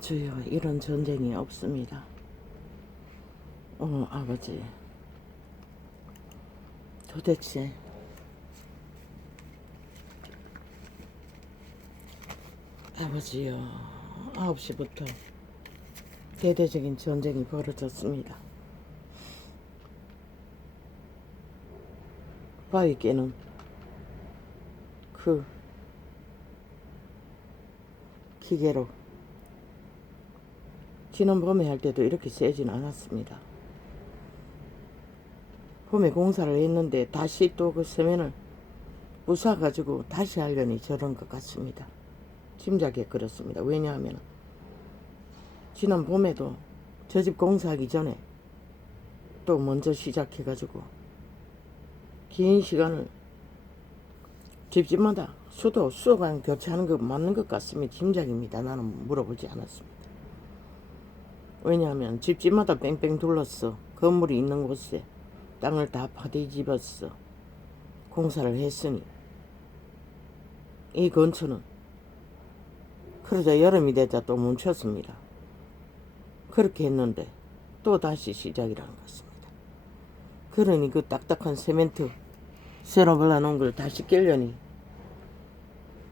주여, 이런 전쟁이 없습니다. 아버지, 도대체 아버지여, 9시부터 대대적인 전쟁이 벌어졌습니다. 바위께는 그 기계로 지난 봄에 할 때도 이렇게 세진 않았습니다. 봄에 공사를 했는데 다시 또 그 세면을 부숴가지고 다시 하려니 저런 것 같습니다. 짐작에 그렇습니다. 왜냐하면 지난 봄에도 저 집 공사하기 전에 또 먼저 시작해가지고 긴 시간을 집집마다 수도관 교체하는 거 맞는 것 같습니다. 짐작입니다. 나는 물어보지 않았습니다. 왜냐하면 집집마다 뺑뺑 둘렀어. 건물이 있는 곳에 땅을 다 파뒤집었어. 공사를 했으니 이 근처는 그러자 여름이 되자 또 멈췄습니다. 그렇게 했는데 또 다시 시작이라는 것입니다. 그러니 그 딱딱한 세멘트 새로 발라놓은 걸 다시 깰려니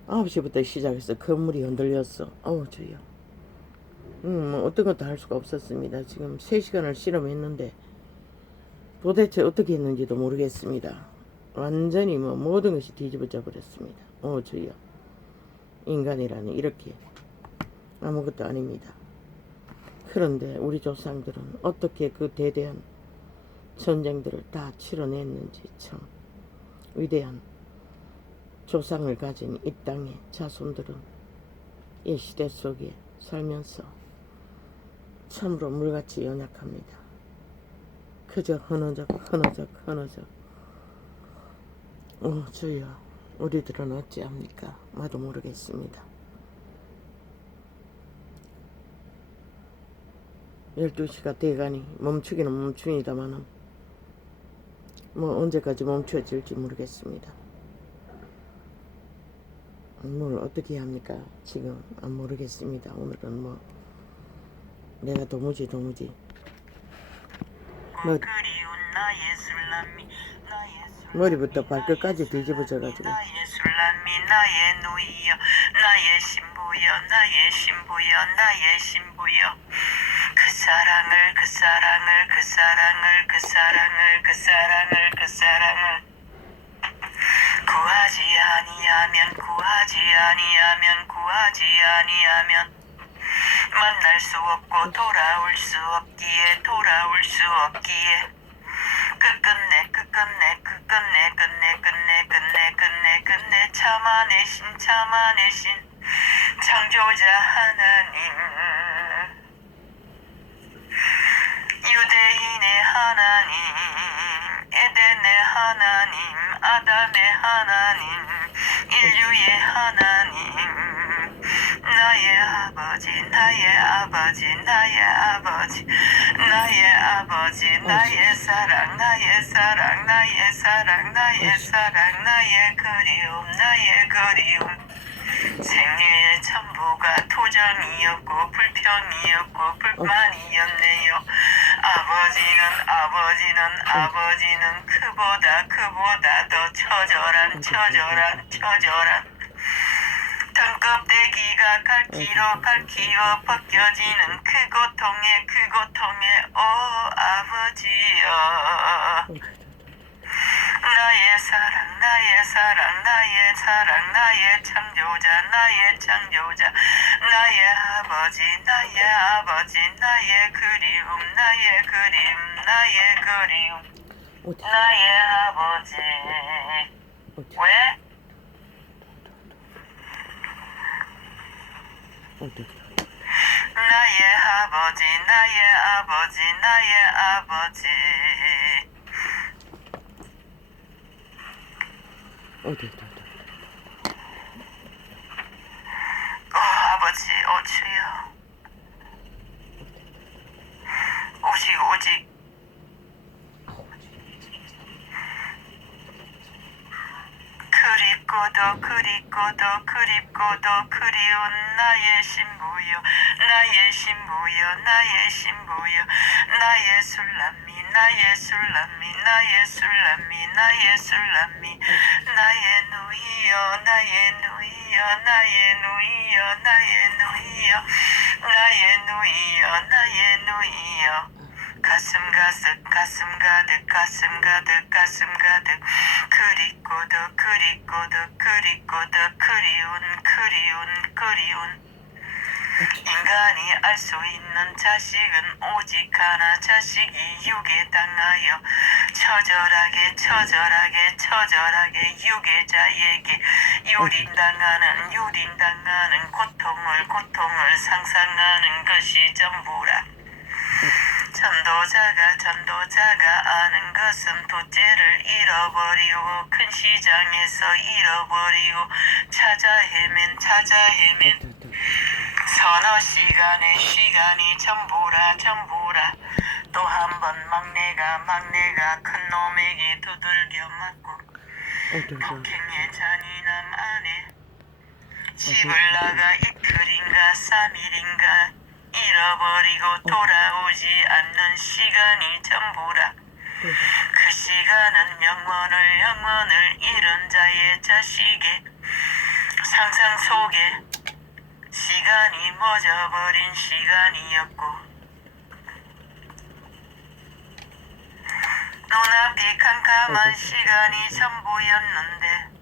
9시부터 시작해서 건물이 흔들렸어. 주여. 뭐 어떤 것도 할 수가 없었습니다. 지금 3시간을 실험했는데 도대체 어떻게 했는지도 모르겠습니다. 완전히 모든 것이 뒤집어져 버렸습니다. 주여. 인간이라니 이렇게 아무것도 아닙니다. 그런데 우리 조상들은 어떻게 그 대대한 전쟁들을 다 치러냈는지 참 위대한 조상을 가진 이 땅의 자손들은 이 시대 속에 살면서 참으로 물같이 연약합니다. 그저 흐느적 주여, 우리들은 어찌합니까? 나도 모르겠습니다. 12시가 돼가니 멈추기는 멈춥니다마는 언제까지 멈춰질지 모르겠습니다. 뭘 어떻게 합니까? 지금 모르겠습니다. 오늘은 내가 도무지 머리부터 발끝까지 뒤집어져가지고 나의 술람이 나의 누이여 나의 신부여 그 사랑을 구하지 아니하면 만날 수 없고 돌아올 수 없기에 끝끝내 참아내신 창조자 하나님 유대인의 하나님 에덴의 하나님 아담의 하나님 인류의 하나님 나의 아버지 나의 사랑 나의 그리움 생애의 전부가 토정이었고 불평이었고 불만이었네요. 아버지는 그보다 더 처절한 등껍데기가 갈기로 벗겨지는 그 고통에 오 아버지여 나의 사랑 나의 창조자 나의 아버지 나의 그리움 나의 아버지 왜? 나의 아버지 아버지 주여 오직 그립고 그립고도 그립고도 그립고도 그리운 나의 신부여 나의 신부여 나의 신부여 나의 술람미 나의 술람미 나의 술람미 나의 술람미 나의 누이여 나의 누이여 나의 누이여 나의 누이여 나의 누이여 나의 누이여 가슴 가득 가슴 가득 가슴 가득 가슴 가득 그립고도 그립고도 그립고도 그리운 인간이 알 수 있는 자식은 오직 하나 자식이 육에 당하여 처절하게 유괴자에게 유린당하는 고통을 상상하는 것이 전부라. 전도자가 아는 것은 둘째를 잃어버리고 큰 시장에서 잃어버리고 찾아 헤맨 서너 시간이 전부라 또 한 번 막내가 큰 놈에게 두들겨 맞고 폭행의 잔인함 안에 집을 나가 이틀인가 3일인가 잃어버리고 돌아오지 않는 시간이 전부라. 그 시간은 영혼을 잃은 자의 자식의 상상 속에 시간이 멎어버린 시간이었고 눈앞이 캄캄한 시간이 전부였는데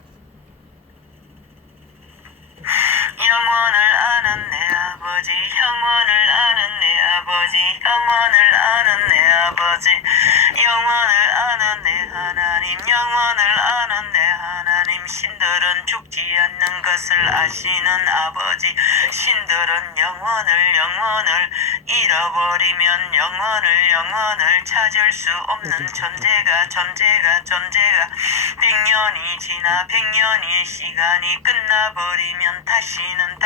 영원을 아는 내 아버지 영원을 아는 내 아버지 영원을 아는 내 아버지 영원을 아는 내 하나님 영원을 아는 내 하나님 신들은 죽지 않는 것을 아시는 아버지 신들은 영원을 잃어버리면 영원을 찾을 수 없는 존재가 100년이 지나 100년의 시간이 끝나버리면 다시는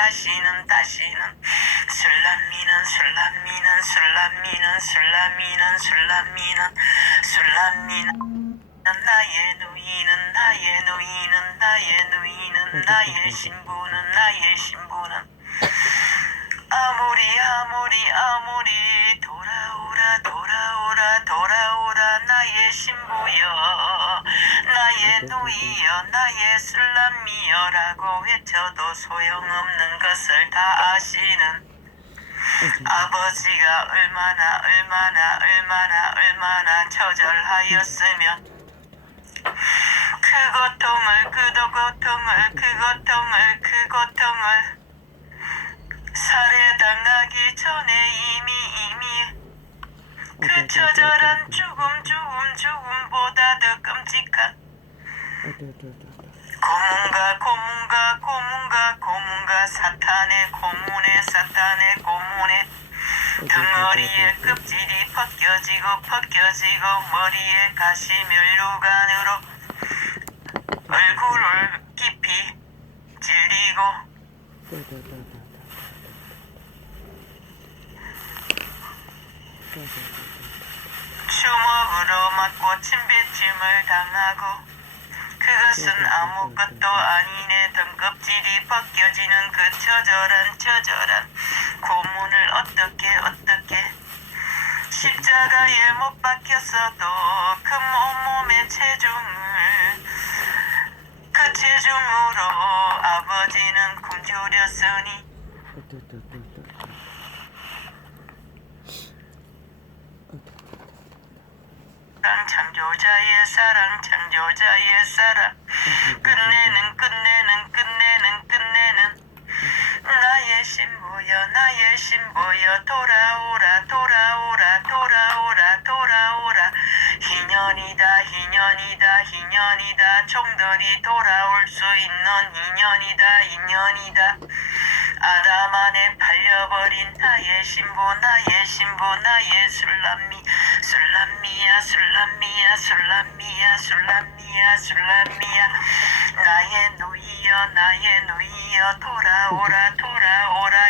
술람미는 나의 신부는 아무리 돌아오라 나의 신부여 나의 누이여 나의 술람미여라고 외쳐도 소용없는 것을 다 아시는 아버지가 얼마나 처절하였으면 그 고통을 살해당하기 전에 이미 그 처절한 죽음보다 더 끔찍한 사탄의 고문에 등허리에 껍질이 벗겨지고 머리에 가시 면류관으로 얼굴을 깊이 찔리고 주먹으로 맞고 침뱉음을 당하고 그것은 아무것도 아니네 등껍질이 벗겨지는 그 처절한 고문을 어떻게 십자가에 못 박혔어도 그 몸의 그 체중으로 아버지는 굶주렸으니 창조자의 사랑 끝내는 나의 신부여 돌아오라 희년이다 종들이 돌아올 수 있는 인연이다 아담 안에 팔려버린 나의 신부 나의 술람미야 나의 누이여 돌아오라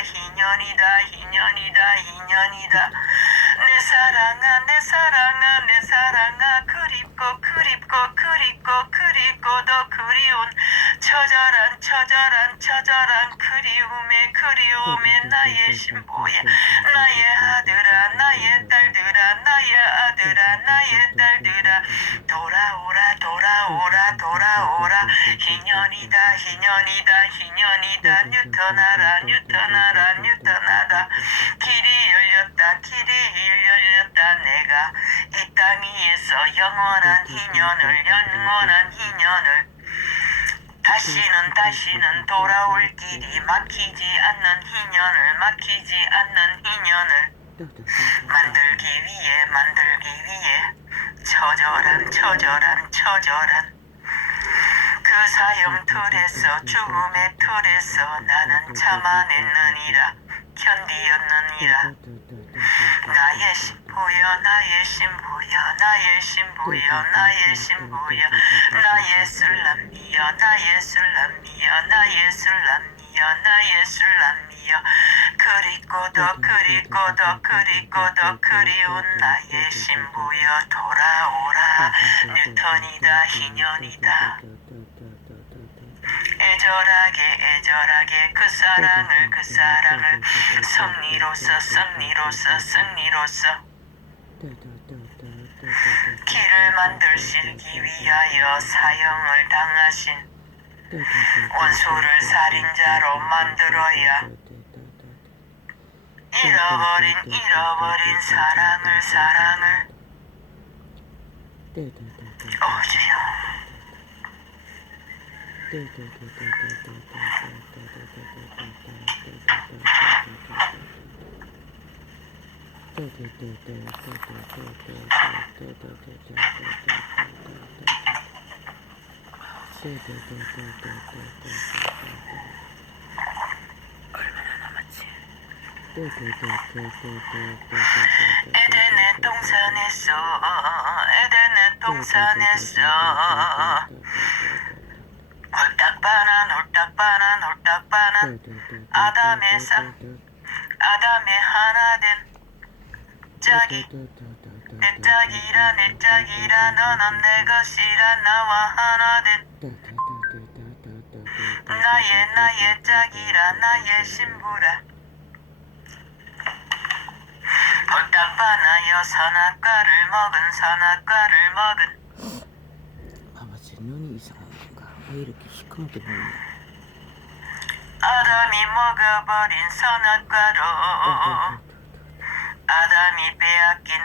희년이다 내 사랑아 그립고도 그리운 처절한 그리움에 나의 신부야 나의 아들아 나의 딸들아 나의 아들아 나의 딸들아 돌아오라 희년이다 뉴턴하라 길이 열렸다 내가 이 땅 위에서 영원한 희년을 다시는 돌아올 길이 막히지 않는 희년을 만들기 위해 처절한 그 사형 틀에서 죽음의 틀에서 나는 참아냈느니라 견디었느니라 나의 신부여 나의 술람이여 그리고도 그리운 나의 신부여 돌아오라 뉴턴이다 희년이다 애절하게 그 사랑을 승리로서 길을 만들시기 위하여 사형을 당하신 원수를 살인자로 만들어야 잃어버린 사랑을 주여 얼마나 남았지? 에덴의 동산에서 홀딱반한 아담의 하나 된 짝이 내 짝이라 너는 내 것이라 나와 하나 된 나의 짝이라 나의 신부라 홀딱반하여 선악과를 먹은 아버지 눈이 이상한가? 왜 이렇게 시커멓게 보이냐? 아담이 먹어버린 선악과로 아담이 빼앗긴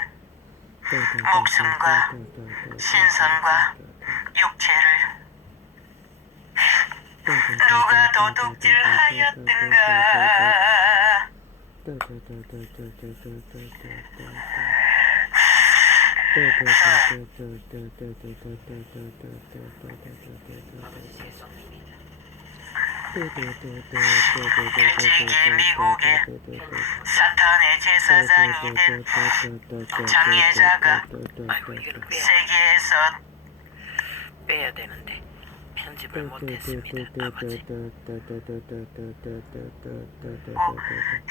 목숨과 신선과 육체를 누가 도둑질하였든가 일찍이 미국의 사탄의 제사장이 된 장애자가 세계에서 빼야 되는데 편집을 못했습니다. 아버지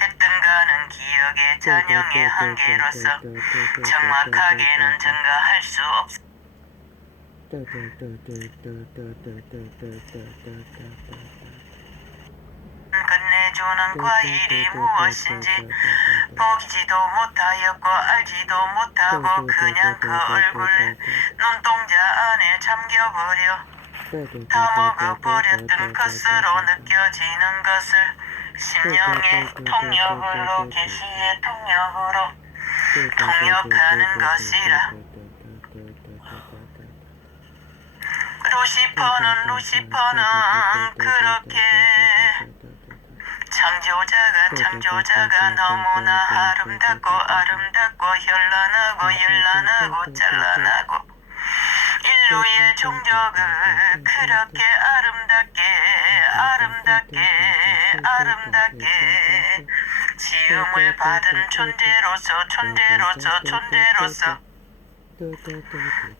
했던가는 기억의 잔영의 한계로서 정확하게는 증가할 수 없습니다. 끝내주는 과일이 무엇인지 보지도 못하였고 알지도 못하고 그냥 그 얼굴 눈동자 안에 잠겨버려 다 먹어버렸던 것으로 느껴지는 것을 심령의 통역으로 계시의 통역으로 통역하는 것이라. 루시퍼는 그렇게 창조자가 너무나 아름답고 현란하고 찬란하고 인류의 종족을 그렇게 아름답게 지음을 받은 존재로서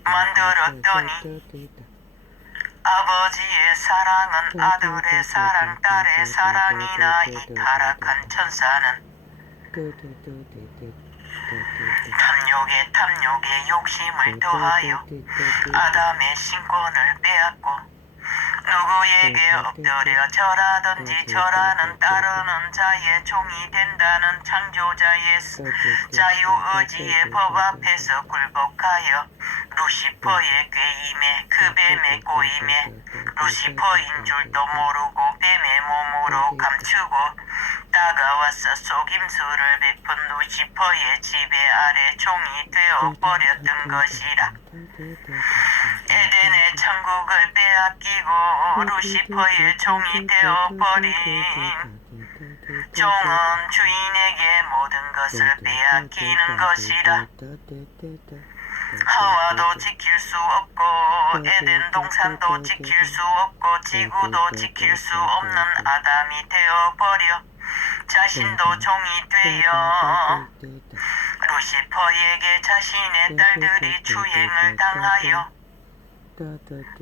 만들었더니 아버지의 사랑은 아들의 사랑, 딸의 사랑이나 이 타락한 천사는 탐욕에 욕심을 더하여 아담의 신권을 빼앗고 누구에게 엎드려 절하든지 절하는 따르는 자의 종이 된다는 창조자의 자유의지의 법 앞에서 굴복하여 루시퍼의 꾀임에 그 뱀의 꼬임에 루시퍼인 줄도 모르고 뱀의 몸으로 감추고 다가와서 속임수를 베푼 루시퍼의 지배 아래 종이 되어버렸던 것이라. 에덴의 천국을 빼앗기고 루시퍼의 종이 되어버린 종은 주인에게 모든 것을 빼앗기는 것이라. 하와도 지킬 수 없고 에덴 동산도 지킬 수 없고 지구도 지킬 수 없는 아담이 되어버려 자신도 종이 되어 루시퍼에게 자신의 딸들이 추행을 당하여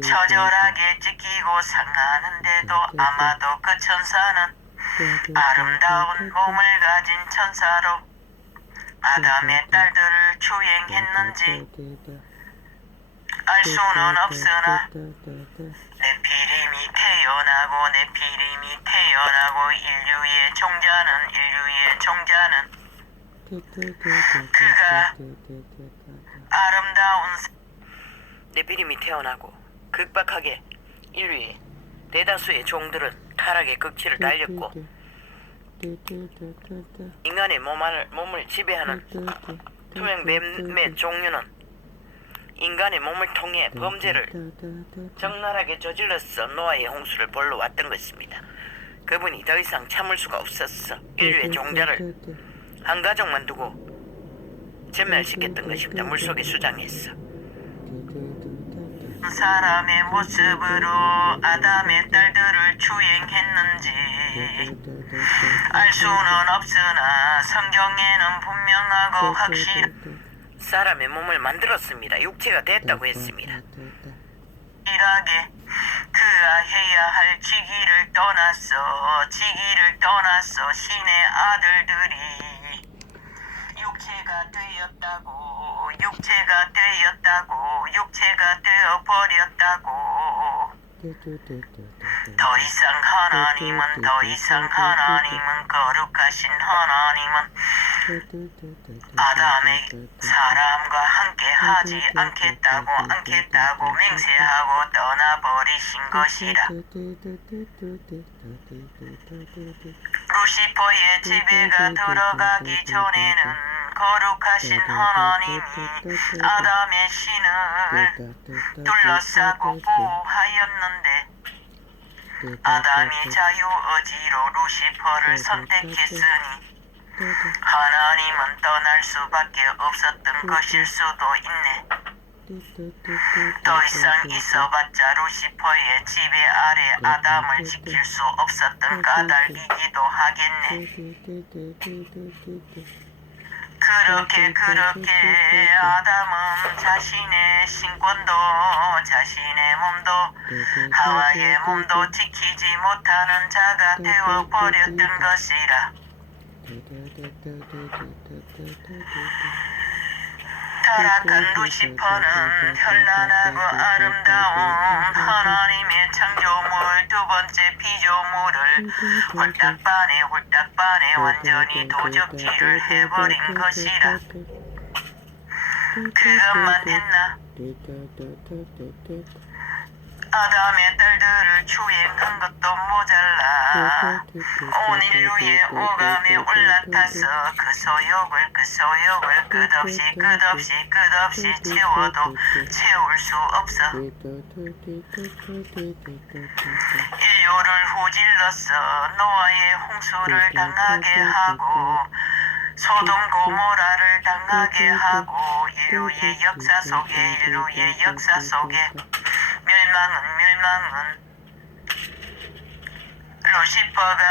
처절하게 찢기고 상하는데도 아마도 그 천사는 아름다운 몸을 가진 천사로 아담의 딸들을 추행했는지 알 수는 없으나 네피림이 태어나고 인류의 종자는 그가 아름다운 네피림이 태어나고 극박하게 인류의 대다수의 종들은 타락의 극치를 달렸고 인간의 몸을 지배하는 투명 뱀의 종류는 인간의 몸을 통해 범죄를 적나라하게 저질러서 노아의 홍수를 벌러 왔던 것입니다. 그분이 더 이상 참을 수가 없었어 인류의 종자를 한 가족만 두고 전멸시켰던 것입니다. 물속에 수장했어. 사람의 모습으로 아담의 딸들을 추행했는지 알 수는 없으나 성경에는 분명하고 사람의 몸을 만들었습니다. 육체가 됐다고 했습니다. 일하게 그가 해야 할 지기를 떠났어 신의 아들들이 육체가 되어버렸다고 더 이상 하나님은 거룩하신 하나님은 아담의 사람과 함께 하지 않겠다고 맹세하고 떠나버리신 것이라. 루시퍼의 지배가 들어가기 전에는 거룩하신 하나님이 아담의 신을 둘러싸고 보호하였는데 아담이 자유의지로 루시퍼를 선택했으니 하나님은 떠날 수밖에 없었던 것일 수도 있네. 더 이상 있어봤자 루시퍼의 지배 아래 아담을 지킬 수 없었던 까닭이기도 하겠네. 그렇게 아담은 자신의 신권도 자신의 몸도 하와의 몸도 지키지 못하는 자가 되어버렸던 것이라. 타락한 루시퍼는 현란하고 아름다운 하나님의 창조물 두 번째 피조물을 홀딱반에 완전히 도적질을 해버린 것이라. 그것만 했나? 아담의 딸들을 추행한 것도 모자라 온 인류의 오감에 올라타서 그 소욕을 끝없이 채워도 채울 수 없어. 인류를 후질러서 노아의 홍수를 당하게 하고 소돔 고모라를 당하게 하고 인류의 역사 속에 멸망은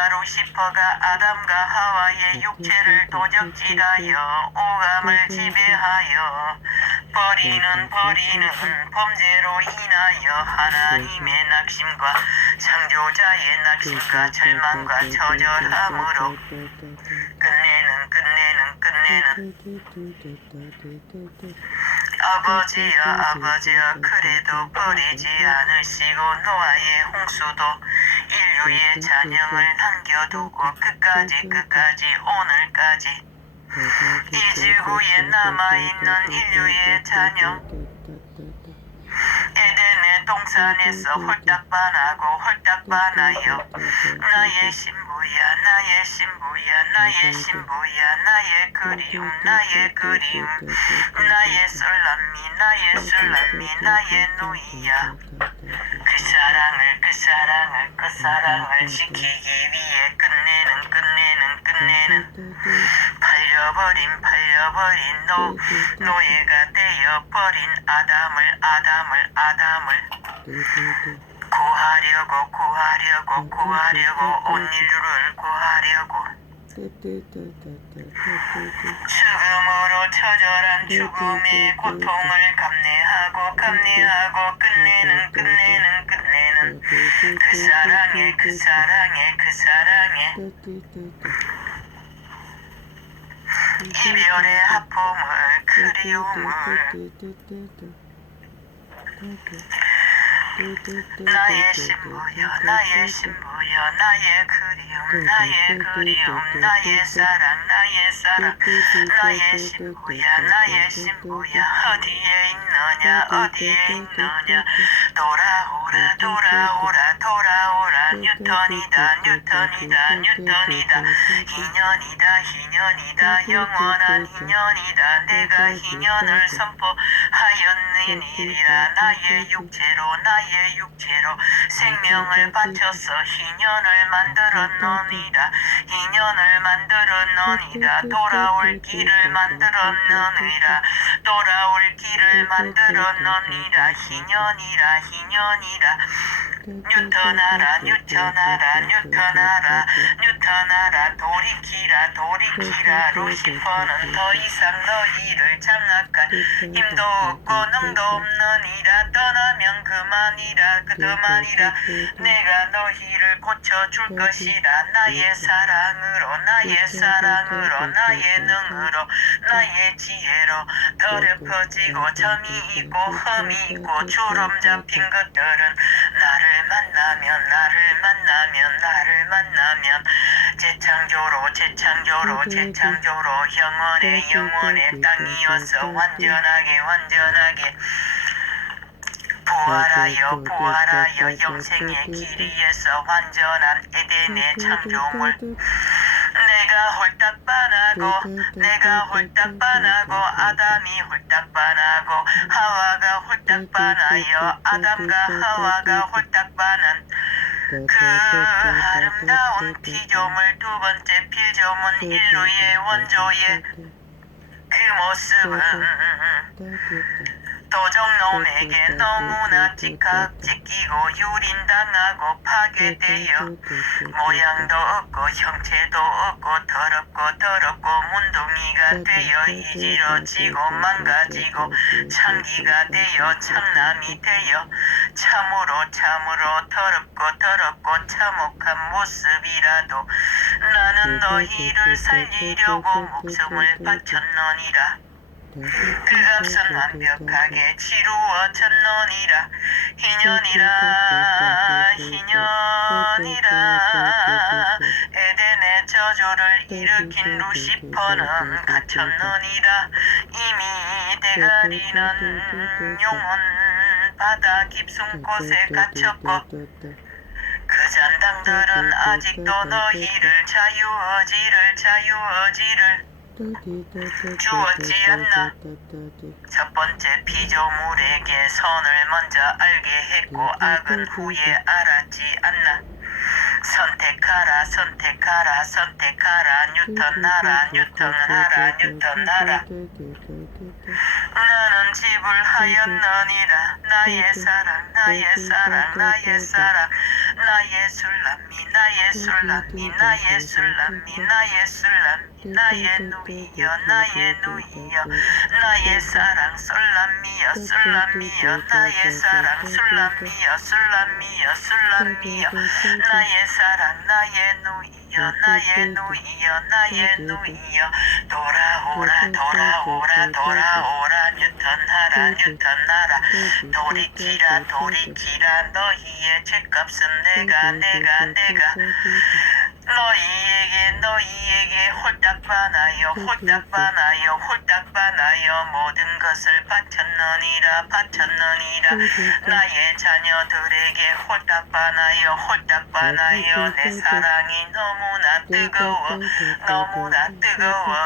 루시퍼가 아담과 하와의 육체를 도적질하여 오감을 지배하여 버리는 범죄로 인하여 하나님의 낙심과 창조자의 낙심과 절망과 처절함으로 끝내는 아버지여 아버지여 그래도 버리지 않으시고 노아의 홍수도 인류의 잔영을 남겨두고 끝까지 오늘까지 이 지구에 남아있는 인류의 잔영 에덴의 동산에서 홀딱반하여 나의 신부야 나의 신부야 나의 신부야 나의 그리움 나의 술람미 나의 누이야 그 사랑을 지키기 위해 끝내는 팔려버린 노예가 되어버린 아담을 구하려고 온 인류를 구하려고 죽음으로 처절한 죽음의 고통을 감내하고 끝내는 그 사랑에 이별의 아픔을 그리움을 나의 신부여 나의 그리움 나의 사랑 나의 신부야 어디에 있느냐 돌아오라 뉴턴이다 희년이다 영원한 희년이다 내가 희년을 선포하였느니라 나의 육체로 생명을 바쳐서 희년을 만들었노니라 돌아올 길을 만들었노니라 희년이라 뉴턴하라 돌이키라 루시퍼는 더 이상 너희를 장악할 힘도 없고 능도 없느니라 떠나면 그만이라 내가 너희를 고쳐줄 것이라 나의 사랑으로 나의 능으로 나의 지혜로 더럽혀지고 점이 있고 흠이 있고 주름 잡힌 것들은 나를 만나면 재창조로 영원의 땅이어서 완전하게 부활하여 영생의 길이에서 완전한 에덴의 창조물 내가 홀딱반하고 아담이 홀딱반하고 하와가 홀딱반하여 아담과 하와가 홀딱반한 그 아름다운 피조물 두 번째 피조물 인류의 원조의 그 모습은 도적놈에게 너무나 찢기고 유린당하고 파괴되어 모양도 없고 형체도 없고 더럽고 문둥이가 되어 이지러지고 망가지고 창기가 되어 창남이 되어 참으로 더럽고 참혹한 모습이라도 나는 너희를 살리려고 목숨을 바쳤노니라. 그 값은 완벽하게 치루어졌노니라. 희년이라 에덴의 저주를 일으킨 루시퍼는 갇혔노니라. 이미 대가리는 영혼 바다 깊은 곳에 갇혔고 그 잔당들은 아직도 너희를 자유어지를 주었지 않나. 첫 번째 피조물에게 선을 먼저 알게 했고 악은 후에 알았지 않나. 선택하라 뉴턴하라. 나는 지불하였느니라. 나의 사랑 나의 술람미 나의 누이여 나의 사랑 술람미여 나의 사랑 술람미여 나의 사랑 나의 누이 누이여 나의 누이여 나의 누이여 돌아오라 돌아오라 돌아오라 뉴턴하라 뉴턴하라 돌이키라 돌이키라 너희의 죄값은 내가 너희에게 홀딱 반하여 홀딱 반하여 홀딱 반하여 모든 것을 바쳤느니라 나의 자녀들에게 홀딱 반하여 내 사랑이 너무나 뜨거워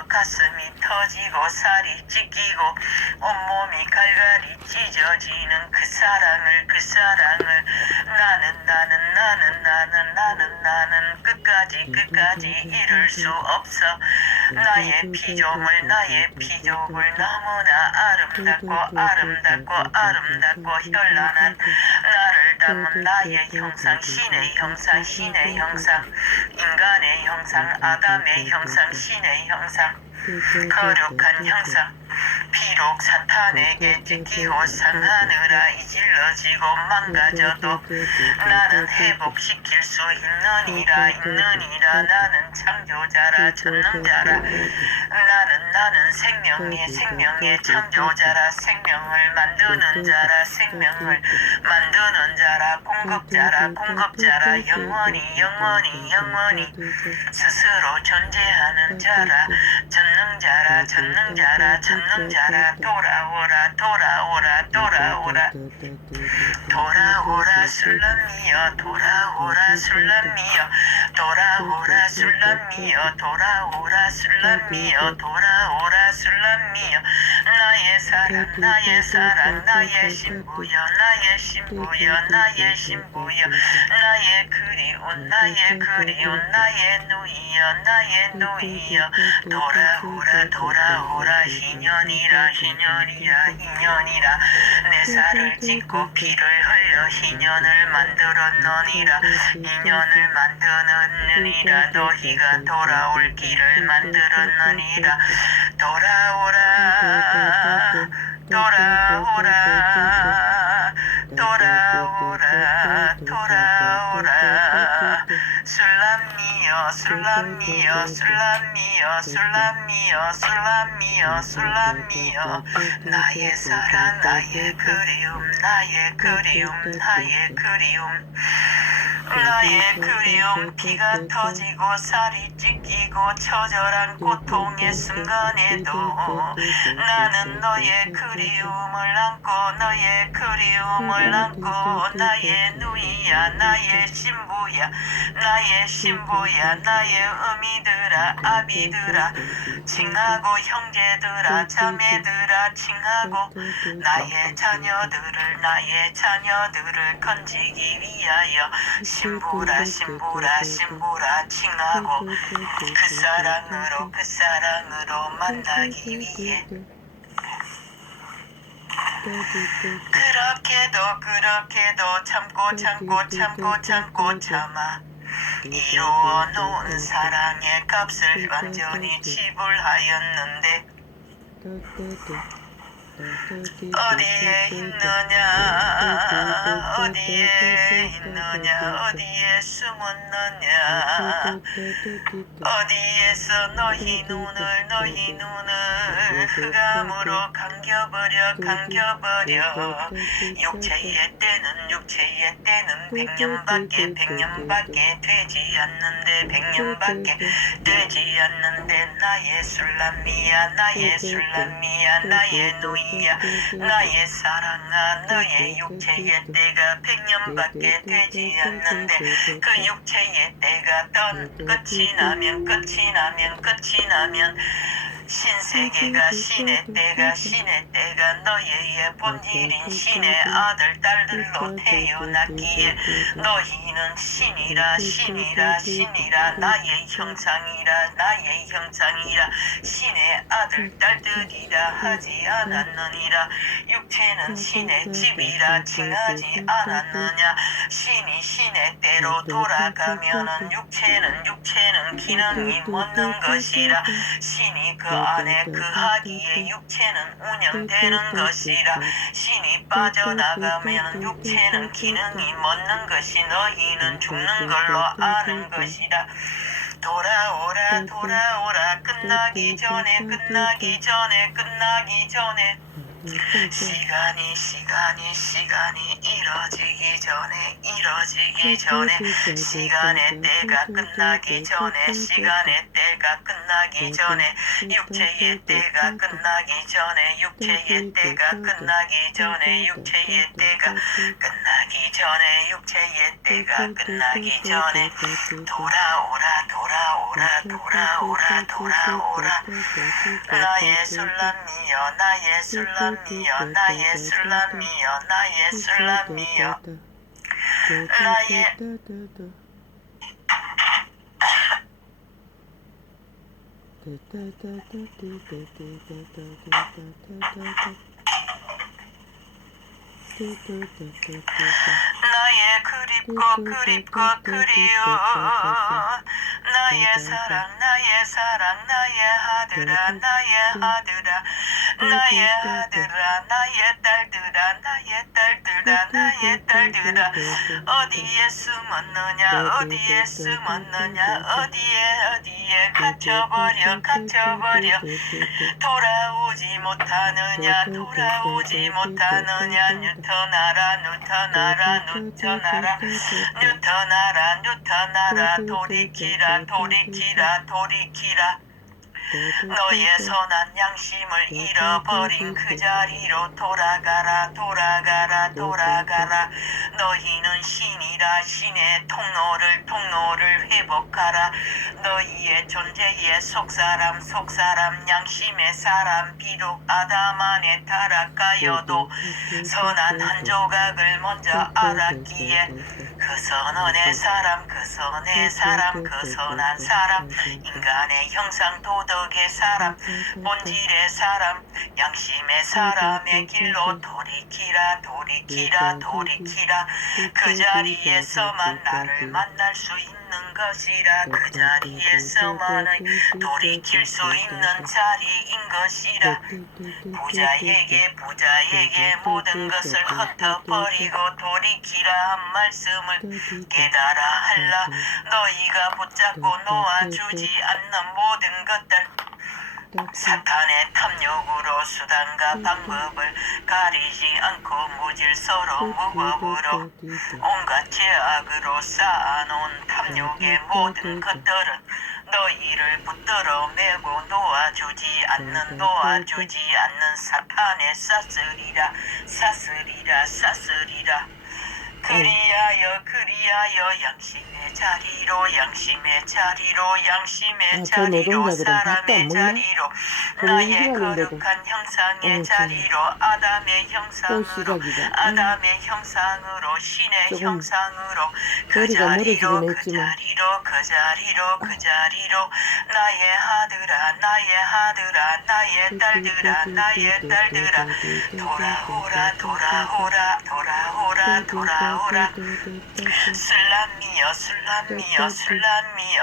가슴이 터지고 살이 찢기고 온몸이 갈갈이 찢어지는 그 사랑을 나는 끝까지 이룰 수 없어 나의 피조물 너무나 아름답고 현란한 나를 담은 나의 형상 신의 형상 인간의 형상 아담의 형상 신의 형상 거룩한 형상 비록 사탄에게 찢기고 상하느라 이질러지고 망가져도 나는 회복시킬 수 있느니라 나는 창조자라 전능자라 나는 생명의 창조자라 생명을 만드는 자라 공급자라 영원히 스스로 존재하는 자라 전능자라 돌아오라 술람미여 돌아오라 술람미여 나의 사랑 나의 신부여 나의 그리운 나의 누이여 돌아오라 희년이라 내 살을 찢고 피를 흘려 희년을 만들었느니라 너희가 돌아올 길을 만들었느니라 돌아오라 술람미여 나의 사랑 나의 그리움 피가 터지고 살이 찢기고 처절한 고통의 순간에도 나는 너의 그리움을 안고 나의 누이야 나의 신부야 나의 어미들아 아비들아 칭하고 형제들아 자매들아 칭하고 나의 자녀들을 건지기 위하여 신부라 칭하고 그 사랑으로 만나기 위해 그렇게도 참고 참아 이루어 놓은 사랑의 값을 완전히 지불하였는데 어디에 있느냐 숨었느냐 어디에서 너희 눈을 흑암으로 감겨버려 육체의 때는 100년밖에 되지 않는데 나의 술람미야 나의 누이야 나의 사랑아 너의 육체의 때가 100년밖에 되지 않는데 그 육체의 때가 끝이 나면 신세계가 신의 때가 너희의 본질인 신의 아들 딸들로 태어났기에 너희는 신이라 나의 형상이라 신의 아들 딸들이라 하지 않았느니라 육체는 신의 집이라 칭하지 않았느냐 신이 신의 때로 돌아가면은 육체는 기능이 멎는 것이라 신이 그 안에 그 하기에 육체는 운영되는 것이라 신이 빠져나가면 육체는 기능이 멎는 것이 너희는 죽는 걸로 아는 것이라 돌아오라 돌아오라 끝나기 전에 끝나기 전에 끝나기 전에 시간이 이뤄지기 전에 시간의 때가 끝나기 전에 시간의 때가 끝나기 전에 육체의 때가 끝나기 전에 육체의 때가 끝나기 전에 육체의 때가 끝나기 전에 육체의 때가 끝나기 전에 돌아오라 돌아오라 돌아오라 돌아오라 나의 술람이여 나의 술람이여 나의 술람이여 나의 술람이여 나의 나의 그립고 그립고 그리운 나의 사랑 나의 사랑 나의 아들아 나의 아들아 나의 아들아 나의 딸들아 나의 딸들아 나의 딸들아 어디에 숨었느냐 어디에 숨었느냐 어디에 갇혀버려 돌아오지 못하느냐 돌아오지 못하느냐 뉴턴하라 뉴턴하라 뉴턴하라 뉴턴하라 뉴턴하라 돌이키라 돌이키라 돌이키라 너의 선한 양심을 잃어버린 그 자리로 돌아가라 돌아가라 돌아가라 너희는 신이라 신의 통로를 회복하라 너희의 존재의 속사람 양심의 사람 비록 아담 안에 타락하여도 선한 한 조각을 먼저 알았기에 그 선언의 사람 그 선의 사람 그 선한 사람 인간의 형상 도덕의 사람 본질의 사람 양심의 사람의 길로 돌이키라 돌이키라 돌이키라 그 자리에서만 나를 만날 수 있는 것이라 그 자리에서만의 돌이킬 수 있는 자리인 것이라 부자에게 모든 것을 흩어버리고 돌이키라 한 말씀을 깨달아 할라 너희가 붙잡고 놓아주지 않는 모든 것들 사탄의 탐욕으로 수단과 방법을 가리지 않고 무질서로 무법으로 온갖 죄악으로 쌓아놓은 탐욕의 모든 것들은 너희를 붙들어 매고 놓아주지 않는 사탄의 사슬이라 그리하여 양심의 자리로 사람의 자리로 나의 거룩한 형상의 자리로 아담의 형상으로 신의 형상으로 그 자리로 나의 아들아 나의 딸들아 돌아오라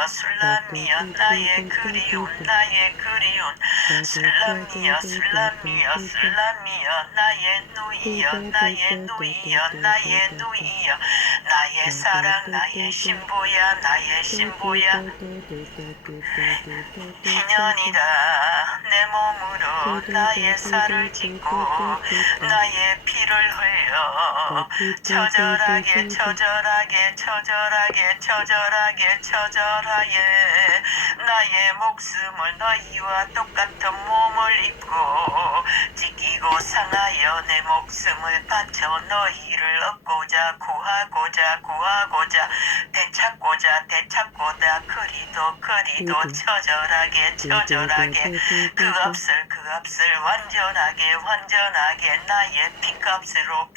술람이여 나의 그리운 술람이여 나의 누이여 나의 사랑 나의 신부야 희년이다 내 몸으로 나의 살을 짓고 나의 피를 흘려 처절하게 나의 목숨을 너희와 똑같은 몸을 입고 찢기고 상하여 내 목숨을 바쳐 너희를 얻고자 구하고자 되찾고자 그리도 처절하게 그 값을 완전하게 나의 핏값으로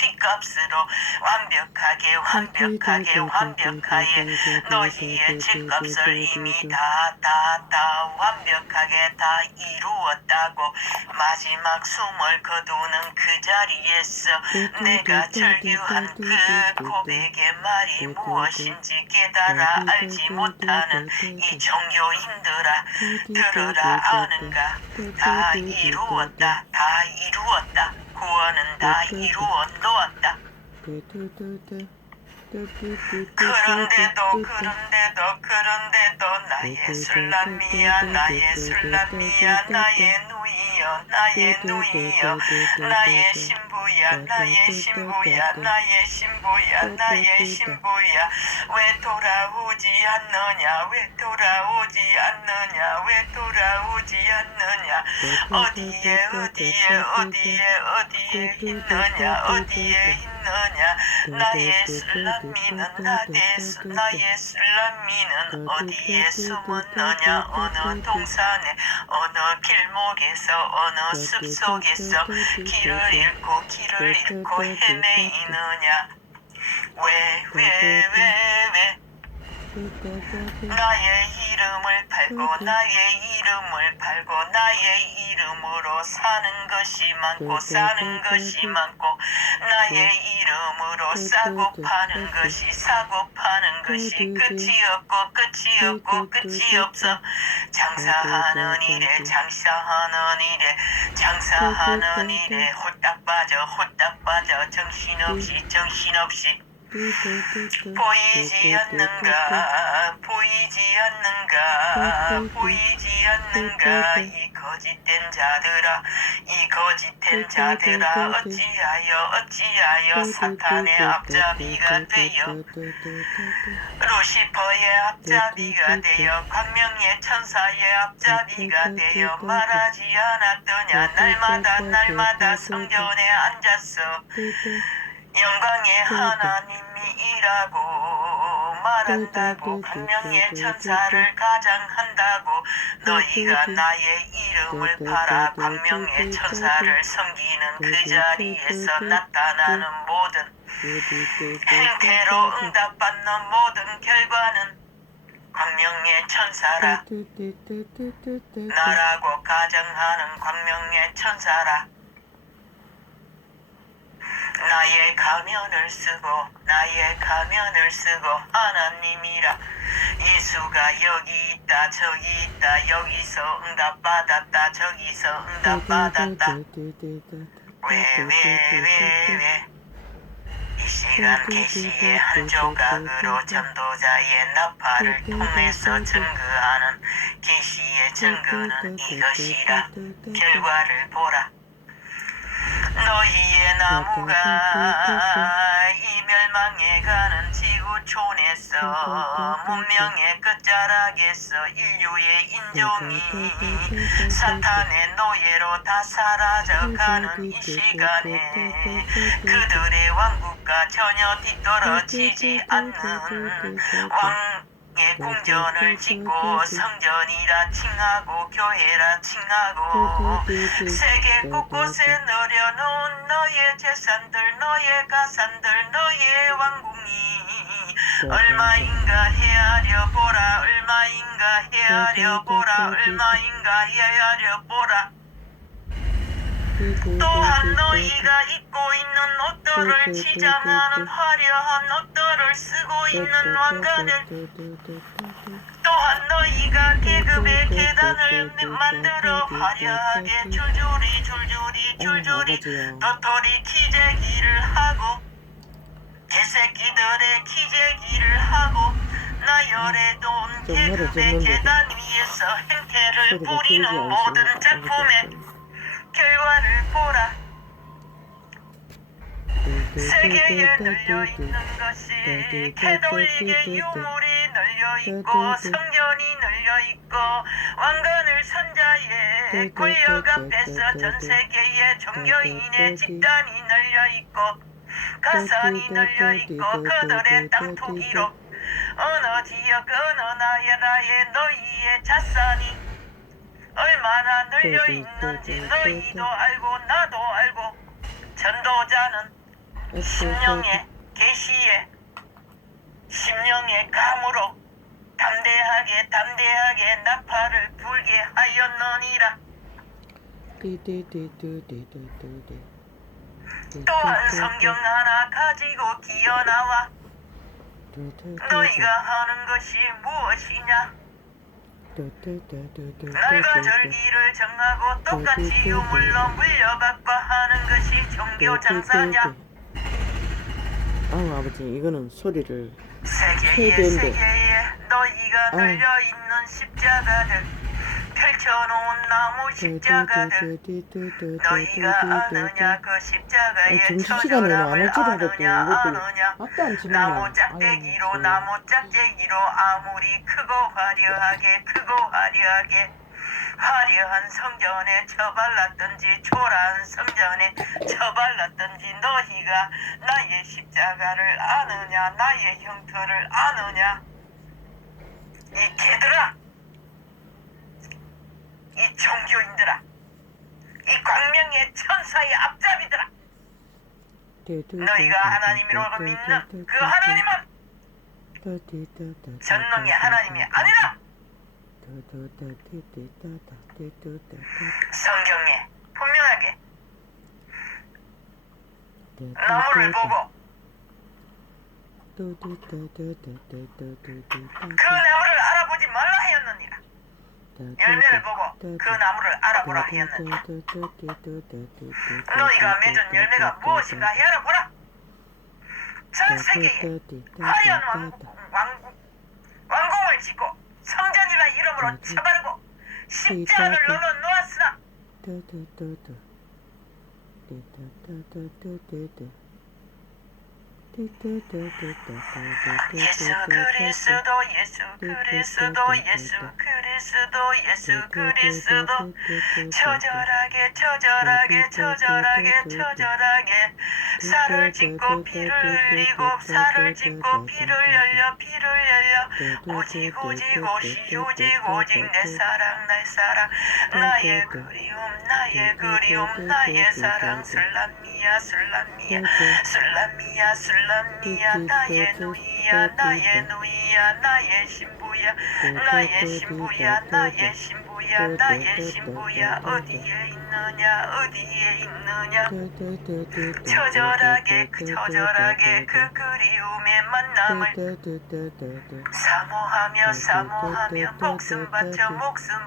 완벽하게 너희의 죄값을 이미 다 완벽하게 다 이루었다고 마지막 숨을 거두는 그 자리에서 내가 절규한 그 고백의 말이 무엇인지 깨달아 알지 못하는 이 종교인들아 들으라 아는가 다 이루었다 구원은 다 이루어 놓았다 그런데도 나의 술람이야 나의 술람이야 나의 누이여 나의 누이여 나의 신부야 나의 신부야 나의 신부야 나의 신부야 왜 돌아오지 않느냐 왜 돌아오지 않느냐 왜 돌아오지 않느냐 어디에 있느냐 어디에 있느냐 나의 술람이는 나의 술람이는 어디에 숨었느냐 어느 동산에 어느 길목에서 어느 숲속에서 길을 잃고 헤매이느냐 왜 나의 이름을 팔고 나의 이름으로 사는 것이 많고 나의 이름으로 사고 파는 것이 끝이 없어 장사하는 일에 홀딱 빠져 정신없이 보이지 않는가 이 거짓된 자들아 어찌하여 사탄의 앞잡이가 되어 루시퍼의 앞잡이가 되어 광명의 천사의 앞잡이가 되어 말하지 않았더냐 날마다 성전에 앉았어 영광의 하나님이 일하고 말한다고 광명의 천사를 가장한다고 너희가 나의 이름을 팔아 광명의 천사를 섬기는 그 자리에서 나타나는 모든 행태로 응답받는 모든 결과는 광명의 천사라 나라고 가정하는 광명의 천사라 나의 가면을 쓰고 하나님이라 예수가 여기 있다 저기 있다 여기서 응답받았다 저기서 응답받았다 왜 이 시간 계시의 한 조각으로 전도자의 나팔을 통해서 증거하는 계시의 증거는 이것이라 결과를 보라 너희의 나무가 이 멸망에 가는 지구촌에서 문명의 끝자락에서 인류의 인종이 사탄의 노예로 다 사라져가는 이 시간에 그들의 왕국과 전혀 뒤떨어지지 않는 왕의 궁전을 짓고 성전이라 칭하고 교회라 칭하고 세계 곳곳에 늘여놓은 너의 재산들 너의 가산들 너의 왕궁이 얼마인가 헤아려 보라 또한 너희가 입고 있는 옷들을 치장하는 화려한 옷들을 쓰고 있는 왕관을 또한 너희가 계급의 계단을 만들어 화려하게 줄줄이 도토리 키재기를 하고 개새끼들의 키재기를 하고 나열해 놓은 계급의 계단 위에서 행태를 부리는 모든 작품의 결과를 보라 세계에 널려있는 것이 캐돌릭의 유물이 널려있고 성전이 널려있고 왕관을 선자의 권력 앞에서 전세계의 종교인의 집단이 널려있고 가산이 널려있고 그들의 땅 투기로 어느 지역 어느 나라에 너희의 자산이 얼마나 널려있는지 너희도 알고 나도 알고 전도자는 심령의 계시에 심령의 감으로 담대하게 나팔을 불게 하였느니라 또한 성경 하나 가지고 기어나와 너희가 하는 것이 무엇이냐 날과 절기를 정하고 똑같이 유물로 물려받고 하는 것이 종교 장사냐 아우 아버지 이거는 소리를 세계에 세대인데. 세계에 너희가 아유. 널려있는 십자가들 펼쳐놓은 나무 십자가들 너희가 아느냐 그 십자가의 점심시간에는 안 처절함을 할 줄 알았더니 아느냐 이것도 아느냐 앞도 안 치는 나무 짝대기로 나무 짝대기로 아무리 크고 화려하게 화려한 성전에 처발랐든지 초라한 성전에 처발랐든지 너희가 나의 십자가를 아느냐 나의 형태를 아느냐 이 개들아 이 종교인들아 이 광명의 천사의 앞잡이들아 너희가 하나님이라고 믿는 그 하나님은 전능의 하나님이 아니라 성경에 분명하게 나무를 보고 그 나무를 알아보지 말라 하였느니라 열매를 보고 그 나무를 알아보라 하였느니라 너희가 맺은 열매가 무엇인가 알아보라 전 세계에 화려한 왕궁을 짓고 성전이라 이름으로 쳐바르고 십자가를 눌러 놓았으나 예수 그리스도 처절하게 살을 찢고 피를 흘리고 살을 찢고 피를 흘려 오직 내 사랑 나의 그리움 나의 사랑 술람미야 나의 누이야 나의 신부야 어디에 있느냐 처절하게 그 그리움의 만남을 사모하며 목숨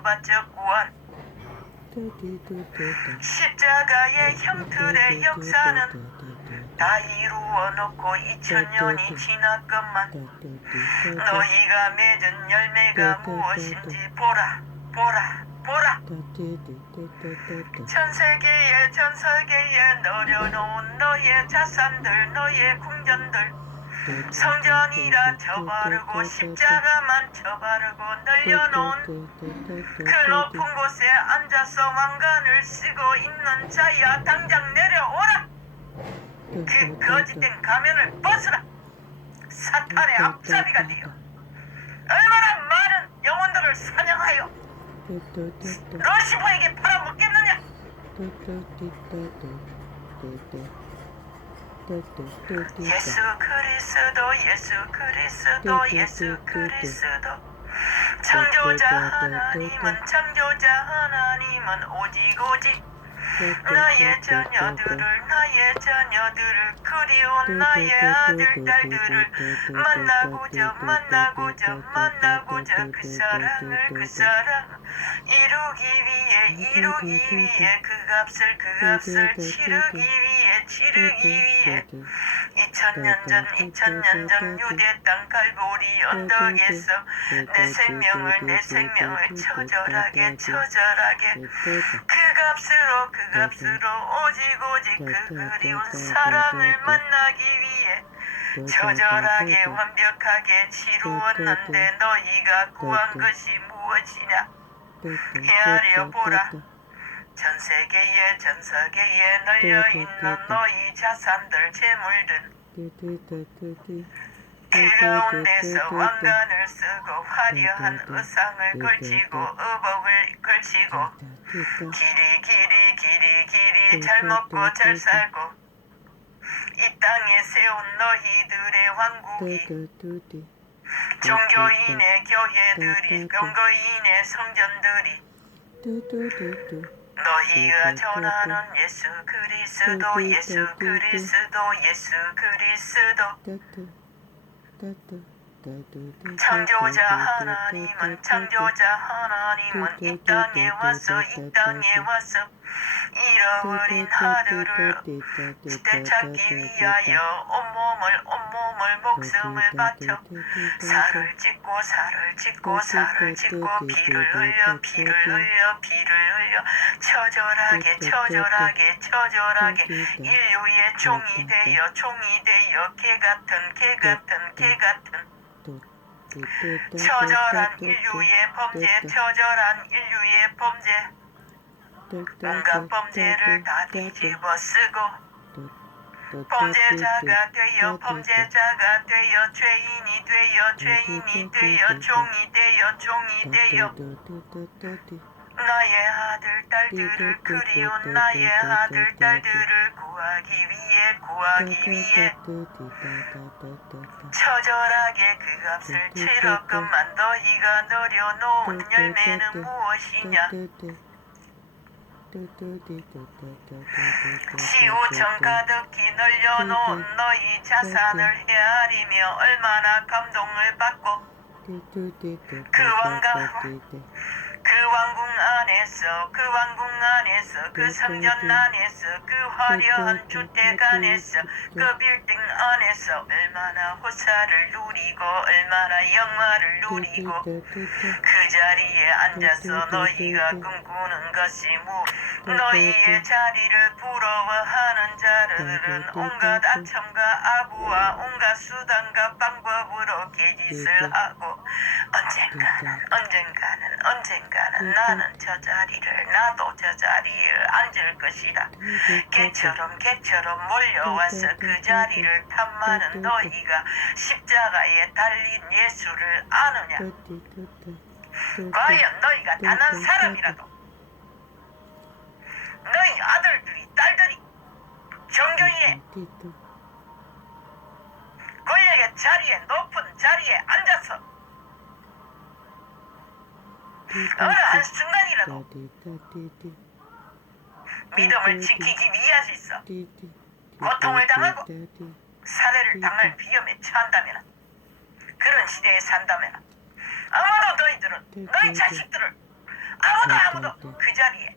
바쳐 구한 십자가의 형틀의 역사는 다 이루어 놓고 2000년이 지났건만 너희가 맺은 열매가 무엇인지 보라 전 세계에 널려놓은 너의 자산들 너의 궁전들 성전이라 쳐바르고 십자가만 쳐바르고 널려놓은 그 높은 곳에 앉아서 왕관을 쓰고 있는 자야 당장 내려오라 그 거짓된 가면을 벗으라 사탄의 앞잡이가 되어 얼마나 많은 영혼들을 사냥하여 러시포에게 팔아먹겠느냐 예수 그리스도 창조자 하나님은 오직 나의 자녀들을 그리운 나의 아들 딸들을 만나고자 그 사랑 이루기 위해 그 값을 치르기 위해 2000년 전 유대 땅 갈보리 언덕에서 내 생명을 처절하게 그 값으로 오직 그 그리운 사랑을 만나기 위해 처절하게 완벽하게 치루었는데 너희가 구한 것이 무엇이냐 헤아려 보라 전 세계에 널려있는 너희 자산들 재물들 그 가운데서 왕관을 쓰고 화려한 의상을 걸치고 의복을 걸치고 길이 잘 먹고 잘 살고 이 땅에 세운 너희들의 왕국이 종교인의 교회들이 종교인의 성전들이 너희가 전하는 예수 그리스도 창조자 하나님은 이 땅에 와서 잃어버린 아들을 되찾기 위하여 온몸을 목숨을 바쳐 살을 찢고 피를 흘려 처절하게 인류의 종이 되어 개 같은 처절한 인류의 범죄 온갖 범죄를 다 뒤집어 쓰고 범죄자가 되어 죄인이 되어 종이 되어 나의 아들 딸들을 그리운 나의 아들 딸들을 구하기 위해 처절하게 그 값을 치렀건만 너희가 노려놓은 열매는 무엇이냐 시우청 가득히 널려놓은 너희 자산을 헤아리며 얼마나 감동을 받고 그 왕궁 안에서 그 성전 안에서 그 화려한 주택 안에서 그 빌딩 안에서 얼마나 호사를 누리고 얼마나 영화를 누리고 그 자리에 앉아서 너희가 꿈꾸는 것이 너희의 자리를 부러워하는 자들은 온갖 아첨과 아부와 온갖 수단과 방법으로 개짓을 하고 언젠가는 나는 저 자리를 나도 저 자리에 앉을 것이라 개처럼 몰려와서 그 자리를 탐하는 너희가 십자가에 달린 예수를 아느냐 과연 너희가 단 한 사람이라도 너희 아들들이 딸들이 존경의 권력의 자리에 높은 자리에 앉아서 어느 한순간이라도 믿음을 지키기 위해서 고통을 당하고 살해를 당할 위험에 처한다면 그런 시대에 산다면 아마도 너희 자식들을 아무도 그 자리에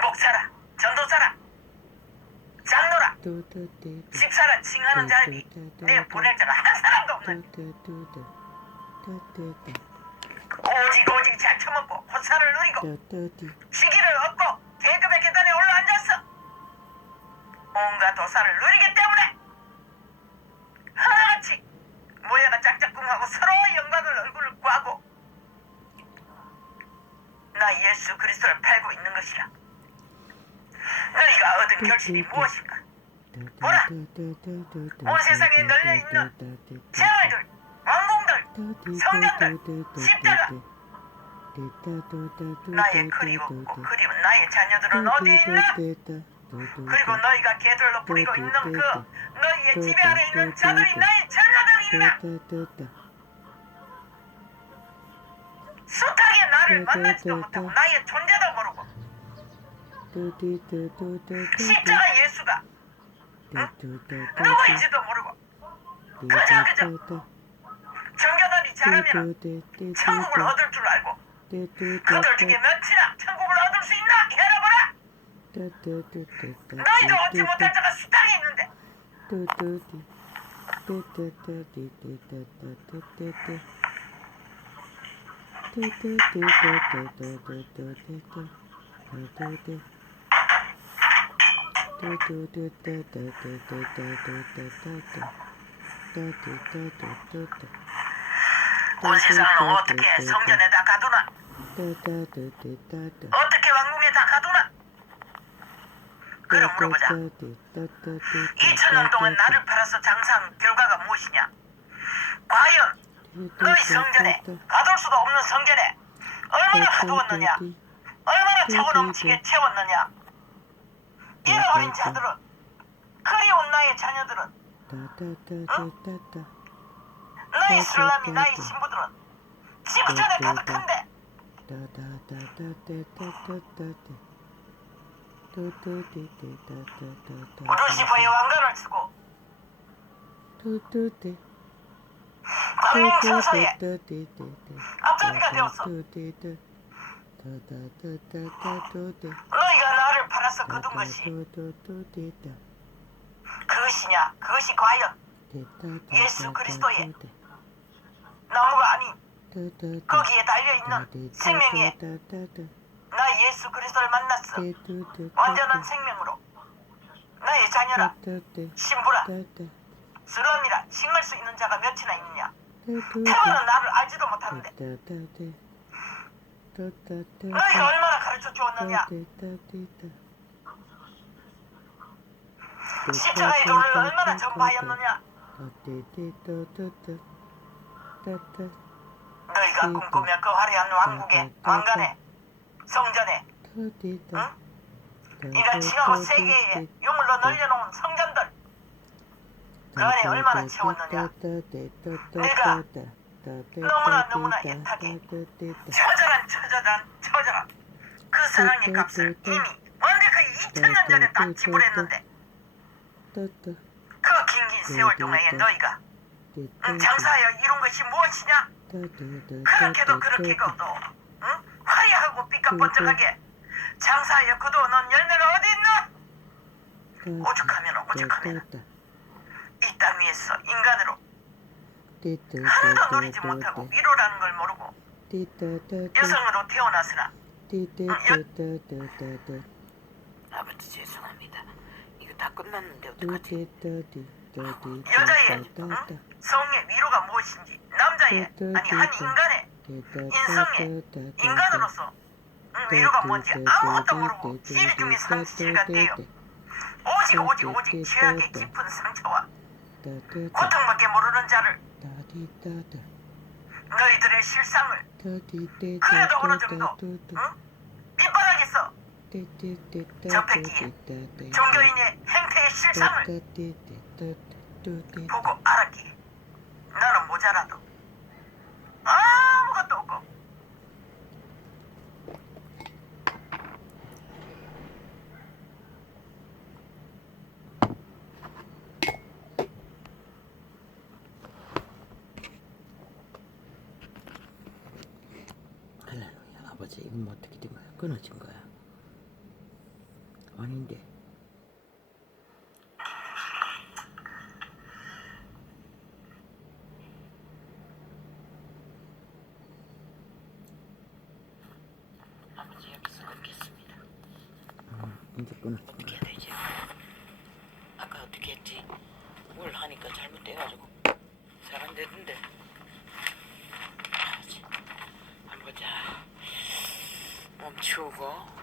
목사라 전도사라 장로라 집사라 칭하는 자리에 내 보낼 자가 한 사람도 없는 오직 잘 처먹고 호사를 누리고 시기를 얻고 계급의 계단에 올라앉았어 온갖 도사를 누리기 때문에 하나같이 모여가 짝짝꿍하고 서로의 영광을 얼굴을 꽈고 나 예수 그리스도를 팔고 있는 것이라 너희가 얻은 결실이 무엇인가 보라 온 세상에 널려있는 재활들 왕궁들 성전들 십자가 나의 그리운 나의 자녀들은 어디에 있나 그리고 너희가 개들로 부리고 있는 너희의 집에 안에 있는 자들이 나의 자녀들이라 숱하게 나를 만나지도 못하고 나의 존재도 모르고 십자가 예수가 누구인지도 모르고 그저 정교단이 잘하면 천국을 얻을 줄 알고 그들 중에 몇이나 천국을 얻을 수 있나 해라보라 너희도 얻지 못할 자가 수당이 있는데 온 세상은 어떻게 성전에다 가두나 어떻게 왕궁에 다 가두나 그럼 물어보자 2000년 동안 나를 팔아서 장사한 결과가 무엇이냐 과연 너희 성전에 가둘 수도 없는 성전에 얼마나 가두었느냐 얼마나 차고 넘치게 채웠느냐 잃어버린 자들은 그리운 나의 자녀들은 나의 술람이 나의 신부들은 지구촌에 가득한데 루시퍼의 왕관을 쓰고 광명성서에 앞잡이가 되었어. 너희가 나를 팔아서 거둔 것이 그것이냐? 그것이 과연 예수 그리스도의 나무가 아닌 거기에 달려있는 생명에 나 예수 그리스도를 만났어. 완전한 생명으로 나의 자녀라 신부라 쓰러미라 칭할 수 있는 자가 몇이나 있느냐. 태반은 나를 알지도 못하는데 너희가 얼마나 가르쳐 주었느냐. 십자가의 도를 얼마나 전파하였느냐. 너희가 꿈꾸며 그 화려한 왕국의 왕관에 성전에 응? 이런 칭하고 세계에 유물로 널려놓은 성전들 그 안에 얼마나 채웠느냐. 내가 너무나 애타게 처절한 그 사랑의 값을 이미 완벽하게 2000년 전에 다 지불했는데 그 긴긴 세월 동안에 너희가 장사하여 이룬 것이 무엇이냐. 그렇게도 그렇게도 화려하고 삐까번쩍하게 장사하여 거두어놓은 열매가 어디 있나. 오죽하면 이 땅 위에서 인간으로 하나도 누리지 못하고 위로라는 걸 모르고 여성으로 태어났으나 아버지 죄송합니다. 이거 다 끝났는데 어떡하지. 여자의 성의 위로가 무엇인지 남자의 아니 한 인간의 인성의 인간으로서 위로가 뭔지 아무것도 모르고 실 중에 상실 같대요. 오직 죄악의 깊은 상처와 고통밖에 모르는 자를 너희들의 실상을 그래도 어느 정도 밑바닥에서 접했기에 종교인의 행태의 실상을 보고 알았기에 너는 모자라도 아무것도 없고 할렐루야. 아버지 이건 뭐 어떻게 된 거야? 끊어진 거야? 아닌데. 아버지 여기서 끊겠습니다. 이제 끊어진 거야. 어떻게 해야 되지? 아까 어떻게 했지? 뭘 하니까 잘못돼가지고 잘 안 되던데. 아버지 한번 보자. 멈추고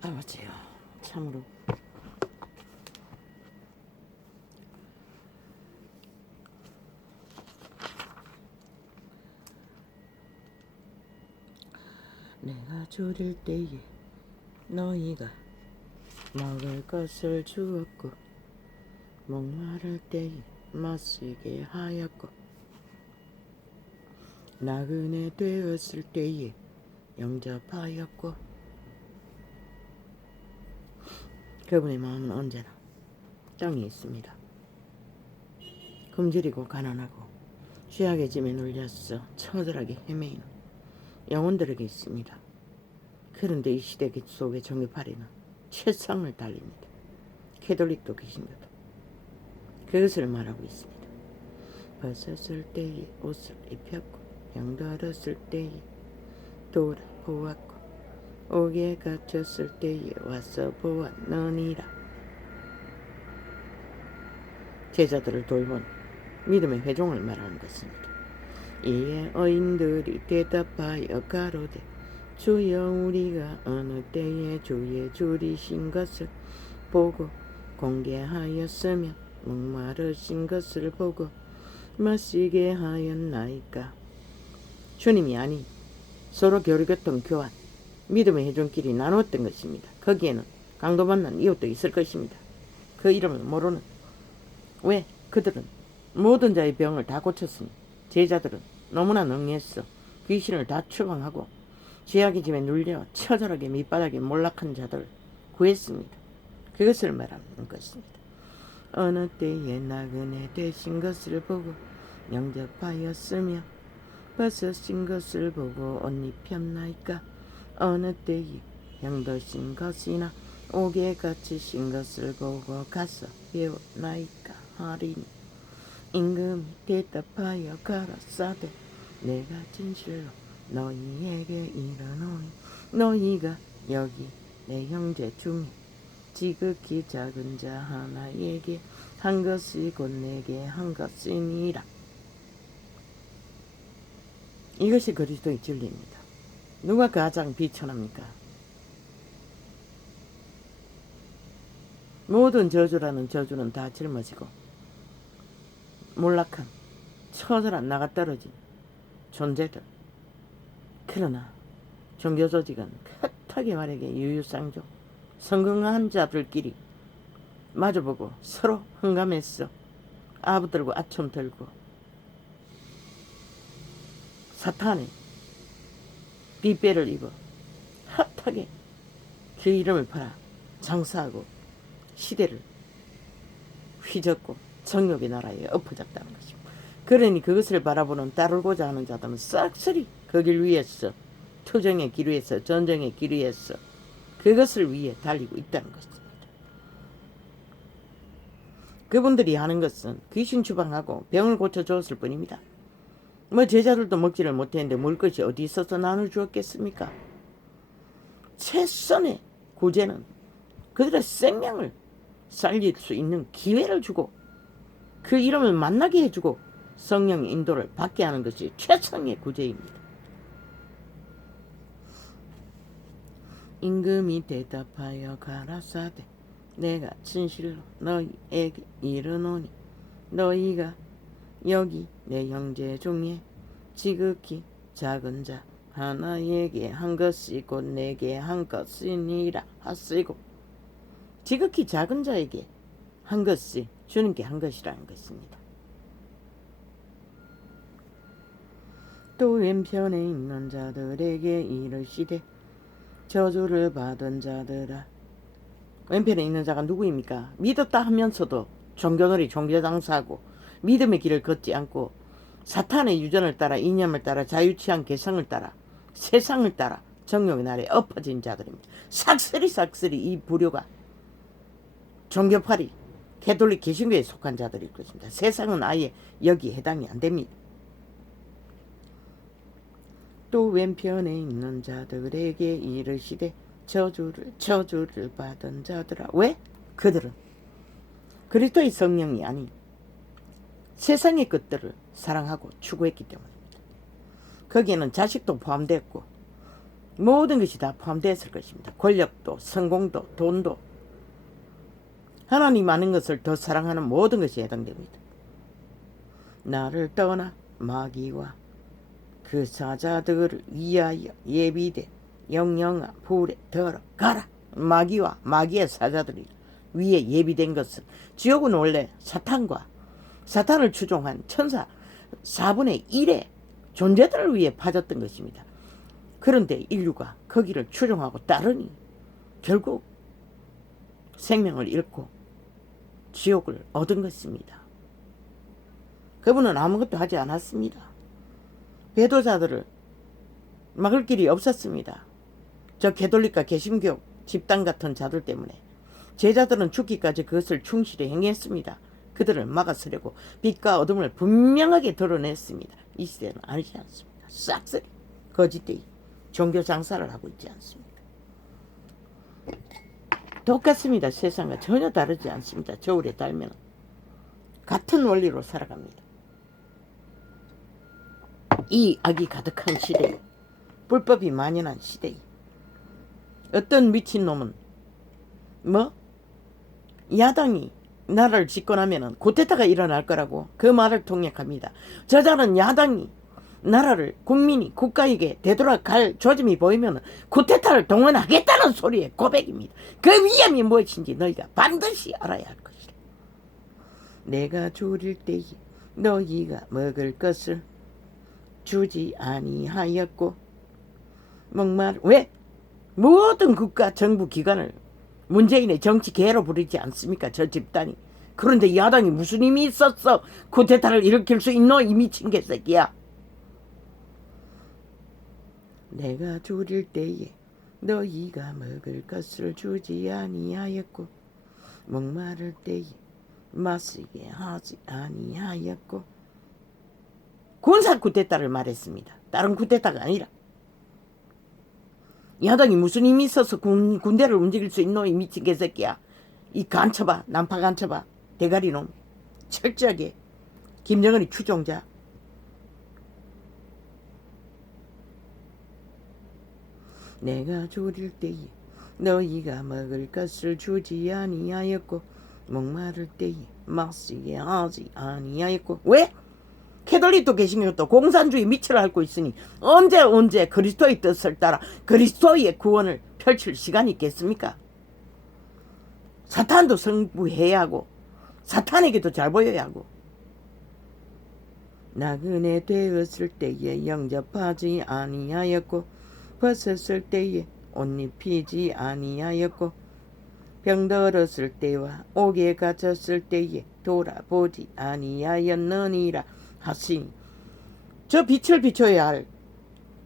아버지요, 참으로 내가 줄일 때에 너희가 먹을 것을 주었고 목마를 때에 마시게 하였고 나그네 되었을 때에 영접하였고 그분의 마음은 언제나 땅에 있습니다. 굶주리고 가난하고 죄악의 짐에 눌려서 처절하게 헤매이는 영혼들에게 있습니다. 그런데 이 시대 속의 정교파리는 최상을 달립니다. 캐톨릭도 계십니다. 그것을 말하고 있습니다. 벗었을 때에 옷을 입혔고 양도 알았을 때에 돌아보았고 옥에 갇혔을 때에 와서 보았느니라. 제자들을 돌본 믿음의 회종을 말하는 것입니다. 이에 어인들이 대답하여 가로되 주여 우리가 어느 때에 주의 줄이신 것을 보고 공개하였으며 목마르신 것을 보고 마시게 하였나이까. 주님이 아닌 서로 교류교통 교환 믿음의 회종끼리 나누었던 것입니다. 거기에는 강도받는 이웃도 있을 것입니다. 그 이름을 모르는. 왜? 그들은 모든 자의 병을 다 고쳤으니 제자들은 너무나 능했어. 귀신을 다 추방하고 죄악의 집에 눌려 처절하게 밑바닥에 몰락한 자들을 구했습니다. 그것을 말하는 것입니다. 어느 때에 나그네 되신 것을 보고 영접하였으며 벗으신 것을 보고 옷 입혔나이까. 어느 때에 병드신 것이나 옥에 갇히신 것을 보고 가서 배우나이까 하리니. 임금이 대답하여 가라사대 내가 진실로 너희에게 이르노니 너희가 여기 내 형제 중에 지극히 작은 자 하나에게 한 것이 곧 내게 한 것이니라. 이것이 그리스도의 진리입니다. 누가 가장 비천합니까? 모든 저주라는 저주는 다 짊어지고 몰락한 처절한 나가떨어진 존재들. 그러나 종교조직은 컷하게 말하게 유유상종 성공한 자들끼리 마주보고 서로 흥감했어. 아부 들고 아첨 들고 사탄의 빗배를 입어 핫하게 그 이름을 팔아 장사하고 시대를 휘젓고 정욕의 나라에 엎어졌다는 것입니다. 그러니 그것을 바라보는 따르고자 하는 자들은 싹쓸이 그 길 위에서 투정의 길 위에서 전쟁의 길 위에서 그것을 위해 달리고 있다는 것입니다. 그분들이 하는 것은 귀신 추방하고 병을 고쳐주었을 뿐입니다. 뭐 제자들도 먹지를 못했는데 먹을 것이 어디 있어서 나눠주었겠습니까? 최선의 구제는 그들의 생명을 살릴 수 있는 기회를 주고 그 이름을 만나게 해주고 성령의 인도를 받게 하는 것이 최선의 구제입니다. 임금이 대답하여 가라사대 내가 진실로 너희에게 이르노니 너희가 여기 내 형제 중에 지극히 작은 자 하나에게 한 것이 곧 내게 한 것이니라 하시고, 지극히 작은 자에게 한 것이 주님께 한 것이라는 것입니다. 또 왼편에 있는 자들에게 이르시되 저주를 받은 자들아. 왼편에 있는 자가 누구입니까? 믿었다 하면서도 종교놀이 종교장사하고 믿음의 길을 걷지 않고 사탄의 유전을 따라 이념을 따라 자유취한 개성을 따라 세상을 따라 정욕의 날에 엎어진 자들입니다. 삭슬이 이 부류가 종교파리 캐톨릭 개신교에 속한 자들일 것입니다. 세상은 아예 여기에 해당이 안 됩니다. 또 왼편에 있는 자들에게 이르시되 저주를 받은 자들아. 왜? 그들은 그리스도의 성령이 아닌 세상의 것들을 사랑하고 추구했기 때문입니다. 거기에는 자식도 포함되었고 모든 것이 다 포함되었을 것입니다. 권력도 성공도 돈도 하나님 아는 것을 더 사랑하는 모든 것이 해당됩니다. 나를 떠나 마귀와 그 사자들을 위하여 예비돼 영영아 불에 들어가라. 마귀와 마귀의 사자들이 위에 예비된 것은 지옥은 원래 사탄을 추종한 천사 4분의 1의 존재들을 위해 파졌던 것입니다. 그런데 인류가 거기를 추종하고 따르니 결국 생명을 잃고 지옥을 얻은 것입니다. 그분은 아무것도 하지 않았습니다. 배도자들을 막을 길이 없었습니다. 저 캐톨릭과 개신교 집단 같은 자들 때문에 제자들은 죽기까지 그것을 충실히 행했습니다. 그들을 막아서려고 빛과 어둠을 분명하게 드러냈습니다. 이 시대는 아니지 않습니다. 싹쓸이 거짓되이 종교 장사를 하고 있지 않습니다. 똑같습니다. 세상과 전혀 다르지 않습니다. 저울에 달면 같은 원리로 살아갑니다. 이 악이 가득한 시대에, 불법이 만연한 시대에 어떤 미친놈은 야당이 나라를 집권하면 쿠데타가 일어날 거라고 그 말을 통역합니다. 저자는 야당이 나라를 국민이 국가에게 되돌아갈 조짐이 보이면 쿠데타를 동원하겠다는 소리의 고백입니다. 그 위험이 무엇인지 너희가 반드시 알아야 할 것이다. 내가 줄일 때에 너희가 먹을 것을 주지 아니하였고 왜 모든 국가 정부 기관을 문재인의 정치 개로 부르지 않습니까? 저 집단이. 그런데 야당이 무슨 힘이 있었어? 쿠데타를 일으킬 수 있노? 이 미친 개새끼야. 내가 줄일 때에 너희가 먹을 것을 주지 아니하였고 목마를 때에 마시게 하지 아니하였고 군사 쿠데타를 말했습니다. 다른 쿠데타가 아니라. 야당이 무슨 힘이 있어서 군대를 움직일 수 있노? 이 미친 개새끼야. 이 간첩아, 난파 간첩아, 대가리놈. 철저하게 김정은이 추종자. 내가 줄일 때에 너희가 먹을 것을 주지 아니하였고 목마를 때에 마시게 하지 아니하였고. 왜? 캐톨릭도 개신교도 공산주의 밑을 앓고 있으니 언제 그리스도의 뜻을 따라 그리스도의 구원을 펼칠 시간이 있겠습니까? 사탄도 승부해야 하고 사탄에게도 잘 보여야 하고. 나그네 되었을 때에 영접하지 아니하였고 벗었을 때에 옷 입히지 아니하였고 병들었을 때와 옥에 갇혔을 때에 돌아보지 아니하였느니라 하시니. 저 빛을 비춰야 할,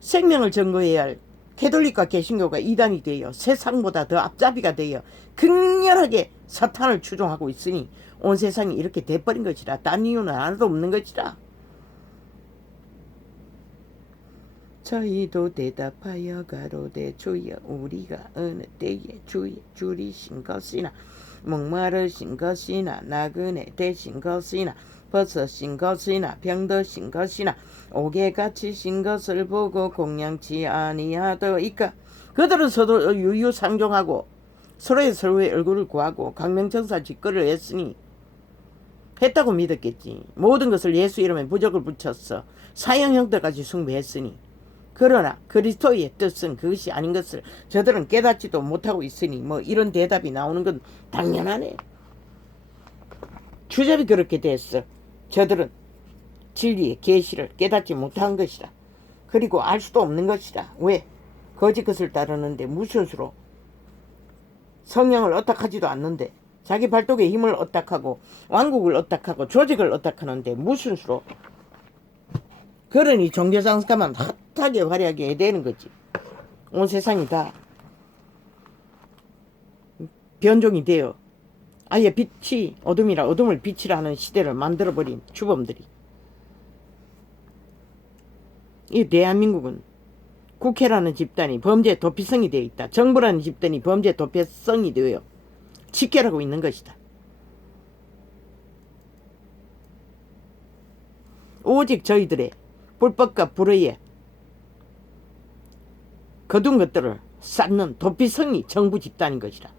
생명을 증거해야 할 캐톨릭과 개신교가 이단이 되어 세상보다 더 앞잡이가 되어 극렬하게 사탄을 추종하고 있으니 온 세상이 이렇게 돼버린 것이라. 딴 이유는 하나도 없는 것이라. 저희도 대답하여 가로되 주여 우리가 어느 때에 줄이신 것이나 목마르신 것이나 나그네 되신 것이나 벗으신 것이나 병드신 것이나 옥에 갇히신 것을 보고 공양치 아니하더이까. 그들은 서로 유유상종하고 서로의 얼굴을 구하고 강명천사 짓거리를 했으니 했다고 믿었겠지. 모든 것을 예수 이름에 부적을 붙였어. 사형 형태까지 숭배했으니. 그러나 그리스도의 뜻은 그것이 아닌 것을 저들은 깨닫지도 못하고 있으니 뭐 이런 대답이 나오는 건 당연하네. 주접이 그렇게 됐어. 저들은 진리의 계시를 깨닫지 못한 것이다. 그리고 알 수도 없는 것이다. 왜? 거짓 것을 따르는데 무슨 수로? 성령을 어떡하지도 않는데 자기 발독의 힘을 어떡하고 왕국을 어떡하고 조직을 어떡하는데 무슨 수로? 그러니 종교장사만 핫하게 화려하게 해야 되는 거지. 온 세상이 다 변종이 되어 아예 빛이 어둠이라 어둠을 빛이라 하는 시대를 만들어버린 주범들이. 이 대한민국은 국회라는 집단이 범죄 도피성이 되어 있다. 정부라는 집단이 범죄 도피성이 되어 직결하고 있는 것이다. 오직 저희들의 불법과 불의에 거둔 것들을 쌓는 도피성이 정부 집단인 것이라.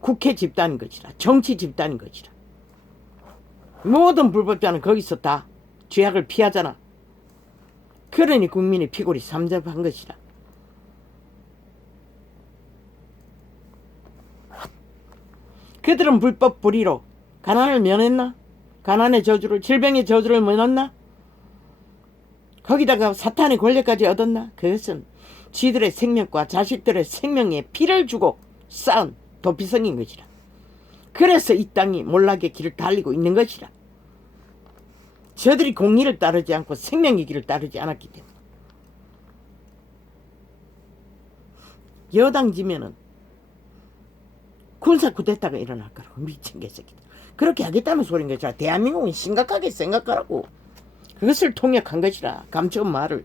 국회 집단인 것이라. 정치 집단인 것이라. 모든 불법자는 거기서 다 죄악을 피하잖아. 그러니 국민의 피골이 삼잡한 것이라. 그들은 불법 불의로 가난을 면했나? 가난의 저주를, 질병의 저주를 면했나? 거기다가 사탄의 권력까지 얻었나? 그것은 지들의 생명과 자식들의 생명에 피를 주고 쌓은 도피성인 것이라. 그래서 이 땅이 몰락의 길을 달리고 있는 것이라. 저들이 공의를 따르지 않고 생명의 길을 따르지 않았기 때문에. 여당 지면은 군사 쿠데타가 일어날 거라고. 미친 개새끼들. 그렇게 하겠다는 소리인 것이라. 대한민국은 심각하게 생각하라고. 그것을 통역한 것이라. 감춰온 말을.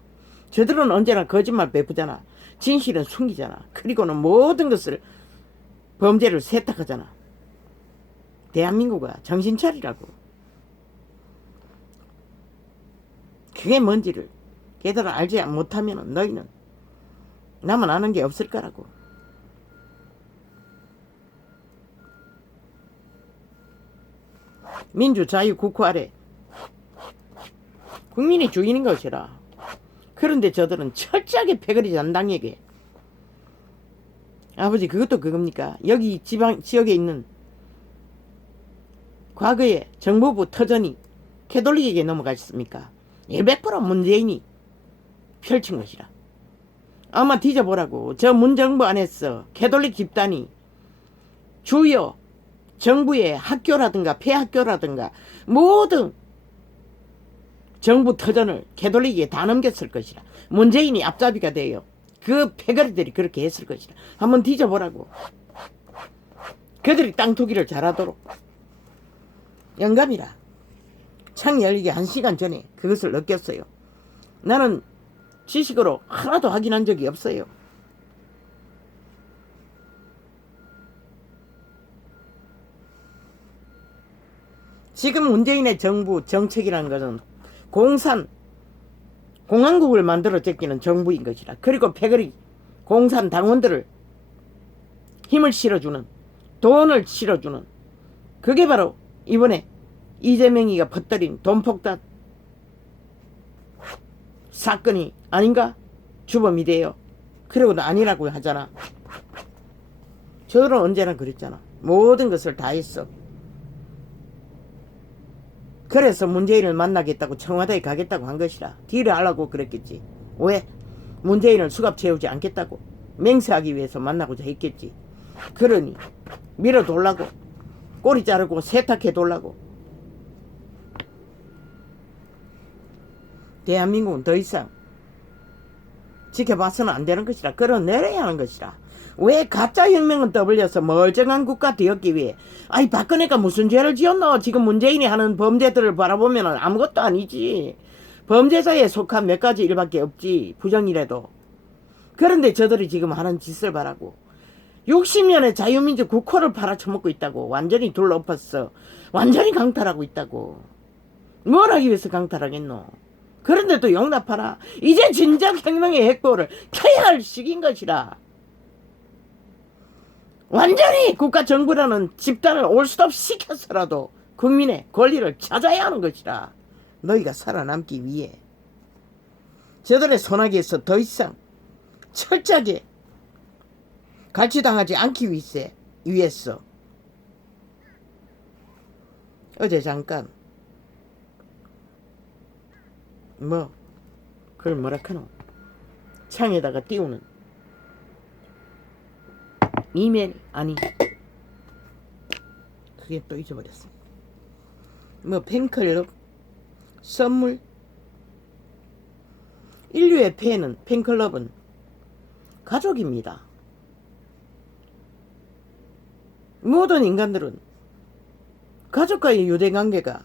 저들은 언제나 거짓말 베푸잖아. 진실은 숨기잖아. 그리고는 모든 것을 범죄를 세탁하잖아. 대한민국아 정신 차리라고. 그게 뭔지를 걔들은 알지 못하면 너희는 나만 아는 게 없을 거라고. 민주 자유 국회 아래 국민이 주인인 것이라. 그런데 저들은 철저하게 패거리 잔당에게 아버지 그것도 그겁니까? 여기 지방 지역에 있는 과거에 정보부 터전이 캐톨릭에게 넘어갔습니까? 100% 문재인이 펼친 것이라. 아마 뒤져보라고. 저 문정부 안에서 캐톨릭 집단이 주요 정부의 학교라든가 폐학교라든가 모든 정부 터전을 캐톨릭에 다 넘겼을 것이라. 문재인이 앞잡이가 돼요. 그 패거리들이 그렇게 했을 것이라. 한번 뒤져보라고. 그들이 땅 투기를 잘하도록. 영감이라. 창 열리기 1시간 전에 그것을 느꼈어요. 나는 지식으로 하나도 확인한 적이 없어요. 지금 문재인의 정부 정책이라는 것은 공화국을 만들어 제끼는 정부인 것이라. 그리고 패거리 공산 당원들을 힘을 실어주는, 돈을 실어주는, 그게 바로 이번에 이재명이가 퍼뜨린 돈폭탄 사건이 아닌가? 주범이 돼요. 그러고도 아니라고 하잖아. 저들은 언제나 그랬잖아. 모든 것을 다 했어. 그래서 문재인을 만나겠다고 청와대에 가겠다고 한 것이라. 딜을 하려고 그랬겠지. 왜? 문재인을 수갑 채우지 않겠다고 맹세하기 위해서 만나고자 했겠지. 그러니 밀어돌라고, 꼬리 자르고 세탁해 돌라고. 대한민국은 더 이상 지켜봐서는 안 되는 것이라. 끌어내려야 하는 것이라. 왜 가짜 혁명은 떠벌려서 멀쩡한 국가 되었기 위해. 아이 박근혜가 무슨 죄를 지었노? 지금 문재인이 하는 범죄들을 바라보면 아무것도 아니지. 범죄자에 속한 몇 가지 일밖에 없지. 부정이라도. 그런데 저들이 지금 하는 짓을 바라고 60년의 자유민주 국호를 팔아쳐먹고 있다고. 완전히 둘러엎었어. 완전히 강탈하고 있다고. 뭘 하기 위해서 강탈하겠노? 그런데 또 용납하라. 이제 진작 혁명의 핵도를 켜야 할 시기인 것이라. 완전히 국가 정부라는 집단을 올스톱 시켜서라도 국민의 권리를 찾아야 하는 것이라. 너희가 살아남기 위해. 저들의 소나기에서 더 이상 철저하게 갈취당하지 않기 위해서 어제 잠깐 그걸 뭐라 카노? 창에다가 띄우는 이메일 아니 그게 또 잊어버렸어. 팬클럽 선물. 인류의 팬은 팬클럽은 가족입니다. 모든 인간들은 가족과의 유대관계가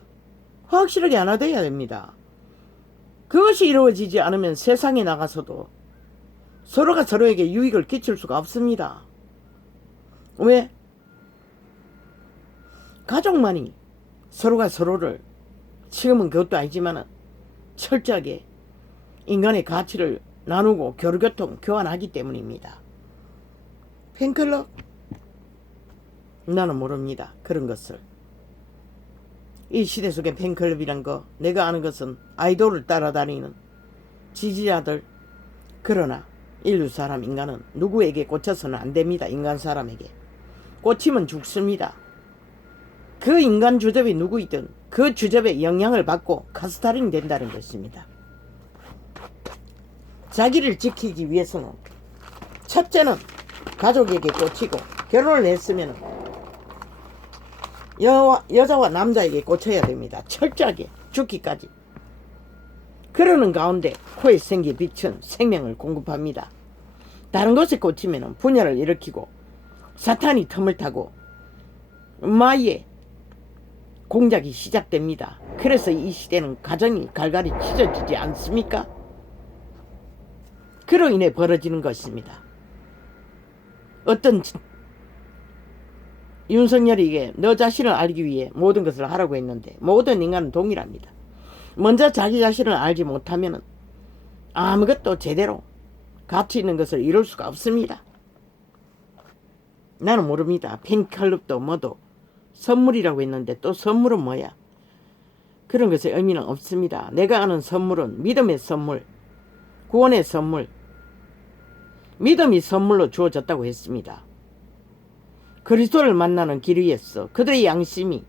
확실하게 하나 되어야 됩니다. 그것이 이루어지지 않으면 세상에 나가서도 서로가 서로에게 유익을 끼칠 수가 없습니다. 왜? 가족만이 서로가 서로를, 지금은 그것도 아니지만 철저하게 인간의 가치를 나누고 교류교통 교환하기 때문입니다. 팬클럽? 나는 모릅니다. 그런 것을. 이 시대 속의 팬클럽이란 거, 내가 아는 것은 아이돌을 따라다니는 지지자들. 그러나 인류 사람 인간은 누구에게 꽂혀서는 안 됩니다. 인간 사람에게 꽂히면 죽습니다. 그 인간 주접이 누구이든 그 주접의 영향을 받고 카스타링 된다는 것입니다. 자기를 지키기 위해서는 첫째는 가족에게 꽂히고, 결혼을 했으면 여자와 남자에게 꽂혀야 됩니다. 철저하게 죽기까지. 그러는 가운데 코에 생기 빛은 생명을 공급합니다. 다른 것에 꽂히면 분열을 일으키고 사탄이 틈을 타고 마의 공작이 시작됩니다. 그래서 이 시대는 가정이 갈갈이 찢어지지 않습니까? 그로 인해 벌어지는 것입니다. 어떤 윤석열에게 너 자신을 알기 위해 모든 것을 하라고 했는데 모든 인간은 동일합니다. 먼저 자기 자신을 알지 못하면 아무것도 제대로 가치 있는 것을 이룰 수가 없습니다. 나는 모릅니다. 팬클럽도 뭐도 선물이라고 했는데 또 선물은 뭐야? 그런 것의 의미는 없습니다. 내가 아는 선물은 믿음의 선물, 구원의 선물, 믿음이 선물로 주어졌다고 했습니다. 그리스도를 만나는 길 위에서 그들의 양심이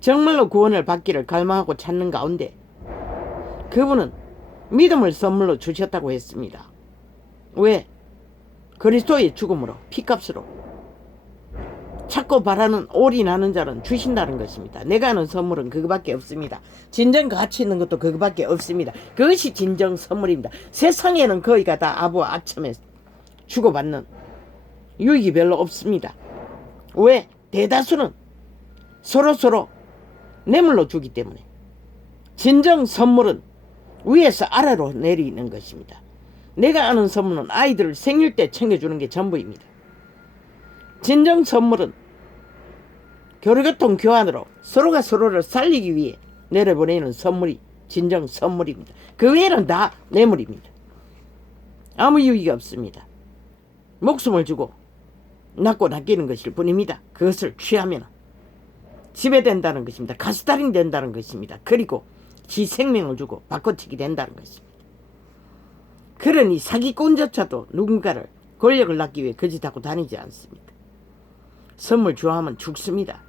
정말로 구원을 받기를 갈망하고 찾는 가운데 그분은 믿음을 선물로 주셨다고 했습니다. 왜? 그리스도의 죽음으로, 피값으로 찾고 바라는 올인하는 자는 주신다는 것입니다. 내가 하는 선물은 그거밖에 없습니다. 진정 가치 있는 것도 그거밖에 없습니다. 그것이 진정 선물입니다. 세상에는 거의가 다 아부와 아첨에 주고받는 유익이 별로 없습니다. 왜? 대다수는 서로 뇌물로 주기 때문에. 진정 선물은 위에서 아래로 내리는 것입니다. 내가 아는 선물은 아이들을 생일 때 챙겨주는 게 전부입니다. 진정 선물은 교류교통 교환으로 서로가 서로를 살리기 위해 내려보내는 선물이 진정 선물입니다. 그 외에는 다 뇌물입니다. 아무 유익이 없습니다. 목숨을 주고 낚고 낚이는 것일 뿐입니다. 그것을 취하면 지배된다는 것입니다. 가스달인 된다는 것입니다. 그리고 지 생명을 주고 바꿔치기 된다는 것입니다. 그러니 사기꾼조차도 누군가를 권력을 낳기 위해 거짓하고 다니지 않습니다. 선물 좋아하면 죽습니다.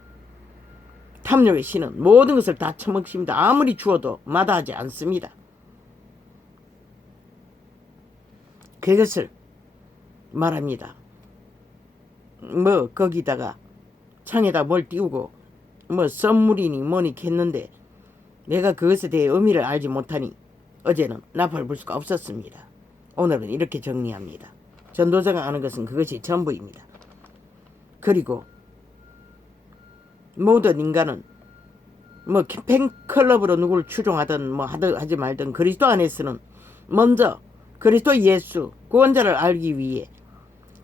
탐욕의 신은 모든 것을 다 처먹습니다. 아무리 주어도 마다하지 않습니다. 그것을 말합니다. 뭐 거기다가 창에다 뭘 띄우고 뭐 선물이니 뭐니 했는데 내가 그것에 대해 의미를 알지 못하니 어제는 나팔 불 수가 없었습니다. 오늘은 이렇게 정리합니다. 전도자가 아는 것은 그것이 전부입니다. 그리고 모든 인간은 뭐 팬클럽으로 누구를 추종하든 뭐 하지 말든 그리스도 안에서는 먼저 그리스도 예수 구원자를 알기 위해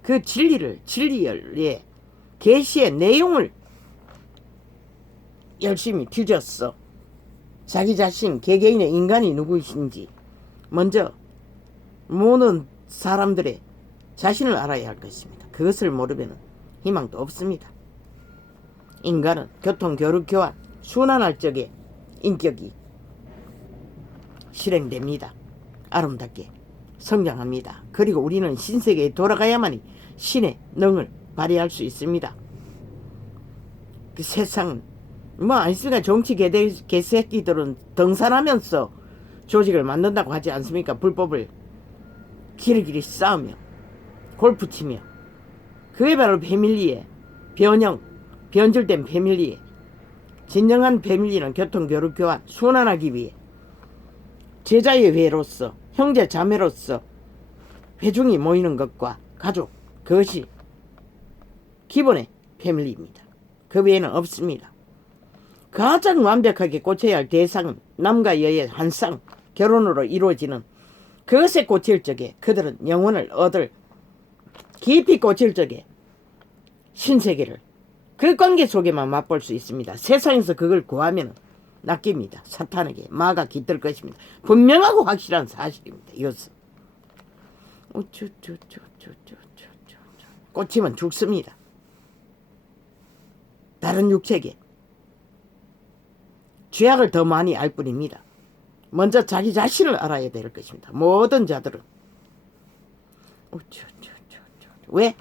그 진리의 계시의 내용을 열심히 뒤졌어. 자기 자신 개개인의 인간이 누구이신지 먼저 모든 사람들의 자신을 알아야 할 것입니다. 그것을 모르면 희망도 없습니다. 인간은 교통, 교류, 교환, 순환할 적에 인격이 실행됩니다. 아름답게 성장합니다. 그리고 우리는 신세계에 돌아가야만이 신의 능을 발휘할 수 있습니다. 그 세상은 뭐 아니스가 정치 개새끼들은 등산하면서 조직을 만든다고 하지 않습니까? 불법을 길이길이 싸우며 골프 치며 그게 바로 패밀리의 변질된 패밀리의 진정한 패밀리는 교통, 교류, 교환, 순환하기 위해 제자의 회로서 형제 자매로서 회중이 모이는 것과 가족 그것이 기본의 패밀리입니다. 그 외에는 없습니다. 가장 완벽하게 꽂혀야 할 대상은 남과 여의 한 쌍 결혼으로 이루어지는 그것에 꽂힐 적에 그들은 영혼을 얻을 깊이 꽂힐 적에 신세계를 그 관계 속에만 맛볼 수 있습니다. 세상에서 그걸 구하면 낚입니다. 사탄에게 마가 깃들 것입니다. 분명하고 확실한 사실입니다. 이것은 꽂히면 죽습니다. 다른 육체계 죄악을 더 많이 알 뿐입니다. 먼저 자기 자신을 알아야 될 것입니다. 모든 자들은 왜?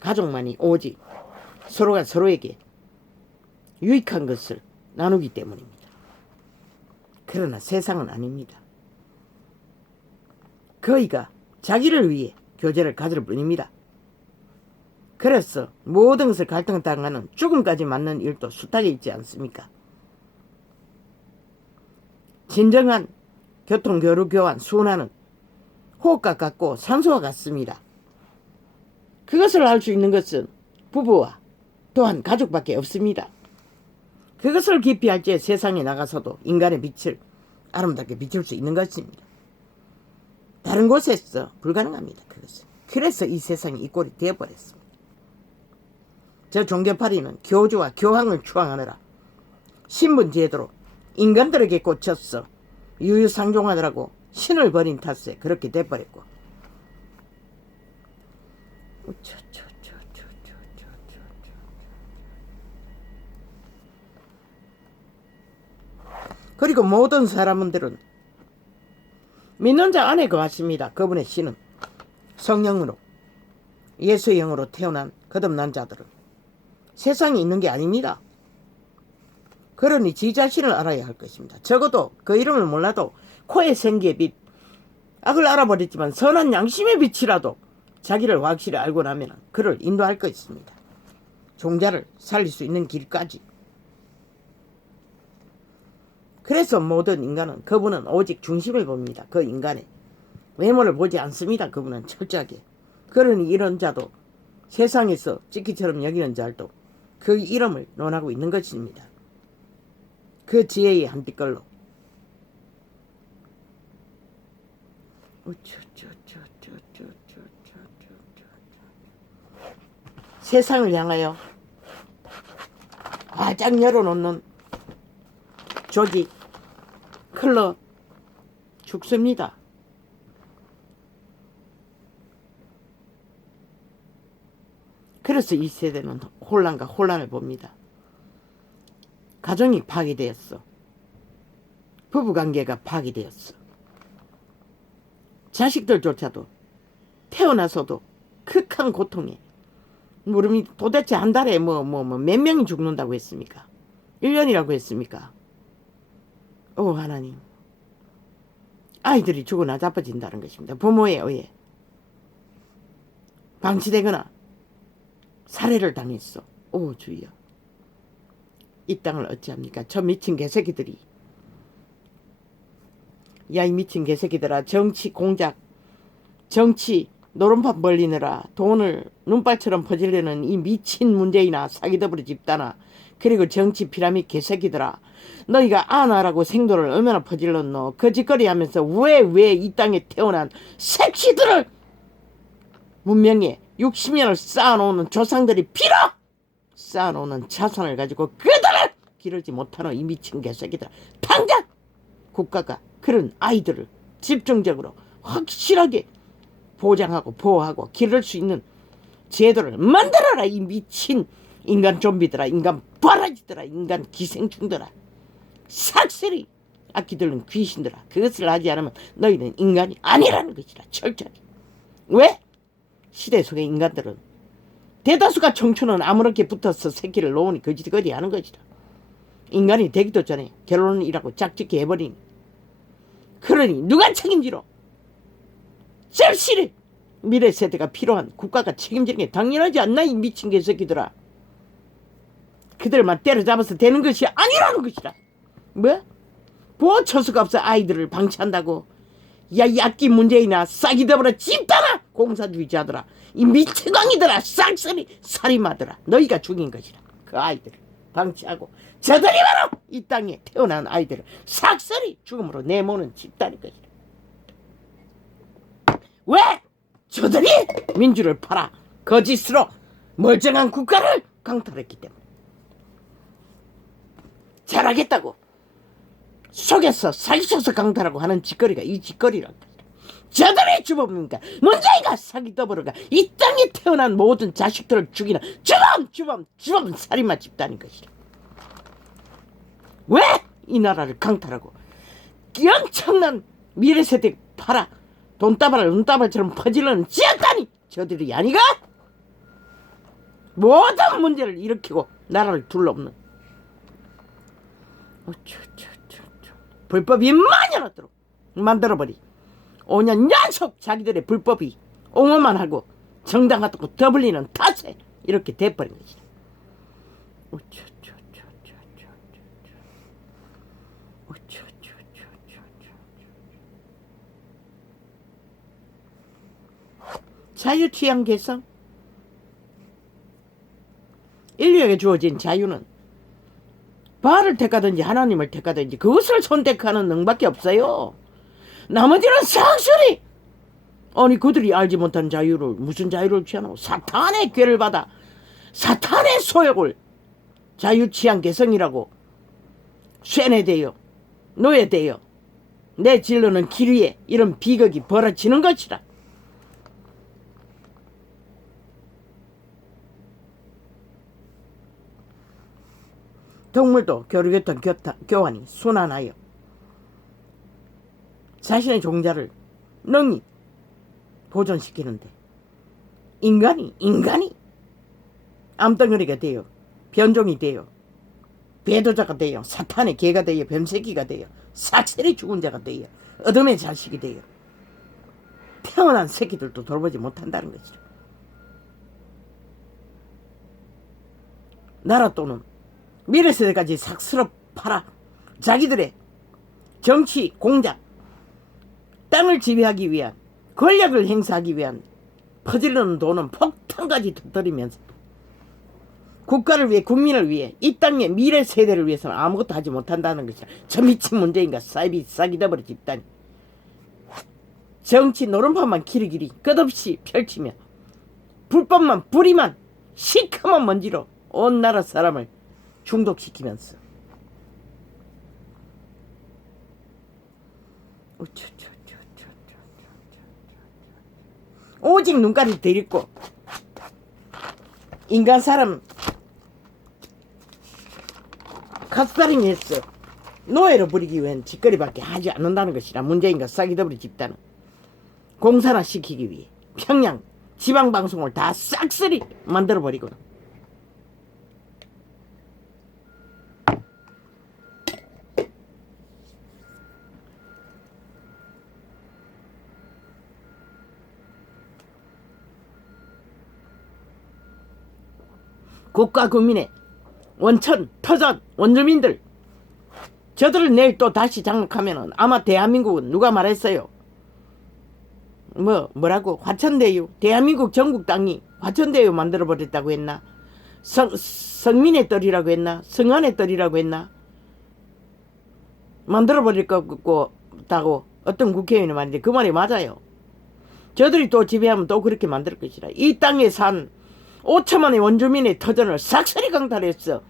가족만이 오직 서로가 서로에게 유익한 것을 나누기 때문입니다. 그러나 세상은 아닙니다. 거의가 자기를 위해 교제를 가질 뿐입니다. 그래서 모든 것을 갈등당하는 죽음까지 맞는 일도 숱하게 있지 않습니까? 진정한 교통, 교류, 교환, 순환은 호흡과 같고 산소와 같습니다. 그것을 알 수 있는 것은 부부와 또한 가족밖에 없습니다. 그것을 깊이 알지 세상에 나가서도 인간의 빛을 아름답게 비출 수 있는 것입니다. 다른 곳에서 불가능합니다. 그것은. 그래서 이 세상이 이 꼴이 되어버렸습니다. 저 종교파리는 교주와 교황을 추앙하느라 신분제도로 인간들에게 꽂혔어 유유상종하느라고 신을 버린 탓에 그렇게 돼버렸고 그리고 모든 사람들은 믿는 자 안에 거하십니다. 그분의 씨는 성령으로 예수의 영으로 태어난 거듭난 자들은 세상에 있는 게 아닙니다. 그러니 지 자신을 알아야 할 것입니다. 적어도 그 이름을 몰라도 코의 생기의 빛, 악을 알아버렸지만 선한 양심의 빛이라도 자기를 확실히 알고 나면 그를 인도할 것입니다. 종자를 살릴 수 있는 길까지. 그래서 모든 인간은 그분은 오직 중심을 봅니다. 그 인간의 외모를 보지 않습니다. 그분은 철저하게. 그러니 이런 자도 세상에서 찌끼처럼 여기는 자도 그 이름을 논하고 있는 것입니다. 그 지혜의 한빛걸로. 세상을 향하여 화짝 열어놓는 조직 클럽 죽습니다. 그래서 이 세대는 혼란과 혼란을 봅니다. 가정이 파괴되었어. 부부관계가 파괴되었어. 자식들조차도 태어나서도 극한 고통에 물음이 도대체 한 달에 몇 명이 죽는다고 했습니까? 1년이라고 했습니까? 오 하나님, 아이들이 죽어나 자빠진다는 것입니다. 부모에 의해 방치되거나 살해를 당했어. 오 주여, 이 땅을 어찌합니까? 저 미친 개새끼들이, 야 이 미친 개새끼들아, 정치 공작, 정치 노름판 벌리느라 돈을 눈발처럼 퍼지려는 이 미친 문재인아, 사기더블이 집단아, 그리고 정치 피라미드 개새끼들아, 너희가 아나라고 생도를 얼마나 퍼질렀노? 거짓거리 하면서 왜 이 땅에 태어난 색시들을, 문명에 60년을 쌓아놓는 조상들이 피로 쌓아놓는 자산을 가지고 그들을 기르지 못하는 이 미친 개새끼들, 당장 국가가 그런 아이들을 집중적으로 확실하게 보장하고 보호하고 기를 수 있는 제도를 만들어라. 이 미친 인간 좀비들아, 인간 바라지들아, 인간 기생충들아, 삭슬이 악기들은 귀신들아, 그것을 하지 않으면 너희는 인간이 아니라는 것이라. 철저하게. 왜? 시대 속의 인간들은 대다수가 청춘은 아무렇게 붙어서 새끼를 놓으니 거짓거리 하는 것이라. 인간이 되기도 전에 결혼이라고 짝짓기 해버리니. 그러니 누가 책임지러? 절실히 미래 세대가 필요한 국가가 책임지는 게 당연하지 않나, 이 미친 개새끼들아. 그들만 때려잡아서 되는 것이 아니라는 것이라. 뭐? 보호처수가 없어 아이들을 방치한다고? 야, 이 악기 문재인아, 싹이더불어 집단아, 공사주의자들아, 이 미치광이들아, 싹쓸이 살인마들아, 너희가 죽인 것이라. 그 아이들을 방치하고 저들이 바로 이 땅에 태어난 아이들을 싹쓸이 죽음으로 내모는 집단인 것이라. 왜? 저들이 민주를 팔아 거짓으로 멀쩡한 국가를 강탈했기 때문에. 잘하겠다고 속에서 살려서 강탈하고 하는 짓거리가 이 짓거리란 것이다. 저들의 주범입니까? 문재인과 사기더불어가 이 땅에 태어난 모든 자식들을 죽이는 주범 살인마 집단인 것이다. 왜 이 나라를 강탈하고 엄청난 미래세대 팔아 돈다발을 은다발처럼 퍼지려는 지었다니 저들이 아니가? 모든 문제를 일으키고 나라를 둘러엎는 불법이 만연하도록 만들어버리 5년 연속 자기들의 불법이 옹호만 하고 정당하다고 더블리는 탓에 이렇게 돼버린 것이다. 자유 취향 개성. 인류에게 주어진 자유는 바알을 택하든지 하나님을 택하든지 그것을 선택하는 능밖에 없어요. 나머지는 상술이. 아니 그들이 알지 못한 자유를 무슨 자유를 취하노? 사탄의 꾀를 받아 사탄의 소욕을 자유 취향 개성이라고 쇠뇌되어 노예되어 내 진로는 길 위에 이런 비극이 벌어지는 것이라. 동물도 교류교통 교환이 순환하여 자신의 종자를 능히 보존시키는데 인간이 암덩어리가 돼요. 변종이 돼요. 배도자가 돼요. 사탄의 개가 돼요. 뱀새끼가 돼요. 삭셀이 죽은 자가 돼요. 어둠의 자식이 돼요. 태어난 새끼들도 돌보지 못한다는 것이죠. 나라 또는 미래 세대까지 삭스러 팔아 자기들의 정치, 공작, 땅을 지배하기 위한 권력을 행사하기 위한 퍼지르는 돈은 폭탄까지 터뜨리면서 국가를 위해 국민을 위해 이 땅의 미래 세대를 위해서는 아무것도 하지 못한다는 것이야. 저 미친 문재인과 싹이 돼버린 집단이 정치 노름판만 길이길이 끝없이 펼치며 불법만 불의만 시커먼 먼지로 온 나라 사람을 중독시키면서 오직 눈깔이 들이고 인간 사람 카스타링했어. 노예로 부리기 위한 짓거리밖에 하지 않는다는 것이라. 문재인과 싹이더블이 집단은 공산화 시키기 위해 평양 지방방송을 다 싹쓸이 만들어버리고 국가 국민의 원천, 터전, 원주민들 저들을 내일 또 다시 장악하면은 아마 대한민국은 누가 말했어요? 뭐라고? 화천대유. 대한민국 전국 땅이 화천대유 만들어버렸다고 했나? 성민의 떨이라고 했나? 성안의 떨이라고 했나? 만들어버릴 것 같다고 어떤 국회의원이 말인데 그 말이 맞아요. 저들이 또 지배하면 또 그렇게 만들 것이라. 이 땅에 산 5천만의 원주민의 터전을 싹쓸이 강탈했어.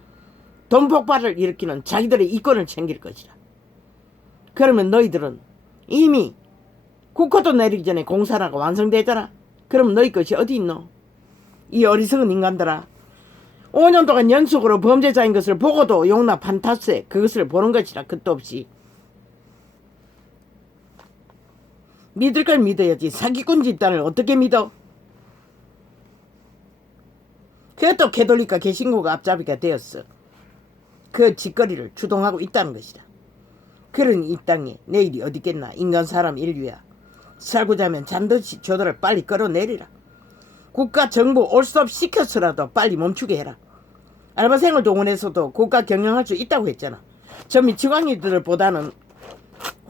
돈 폭발을 일으키는 자기들의 이권을 챙길 것이라. 그러면 너희들은 이미 국호도 내리기 전에 공사라가 완성되잖아. 그럼 너희 것이 어디 있노? 이 어리석은 인간들아. 5년 동안 연속으로 범죄자인 것을 보고도 용납한 탓에 그것을 보는 것이라. 끝도 없이. 믿을 걸 믿어야지. 사기꾼 집단을 어떻게 믿어? 그래도 캐톨릭과 개신교가 앞잡이가 되었어. 그 짓거리를 주동하고 있다는 것이다. 그러니 이 땅에 내일이 어디 있겠나. 인간 사람 인류야. 살고자 하면 반드시 저들을 빨리 끌어내리라. 국가 정부 올스톱 시켜서라도 빨리 멈추게 해라. 알바생을 동원해서도 국가 경영할 수 있다고 했잖아. 저 미치광이들보다는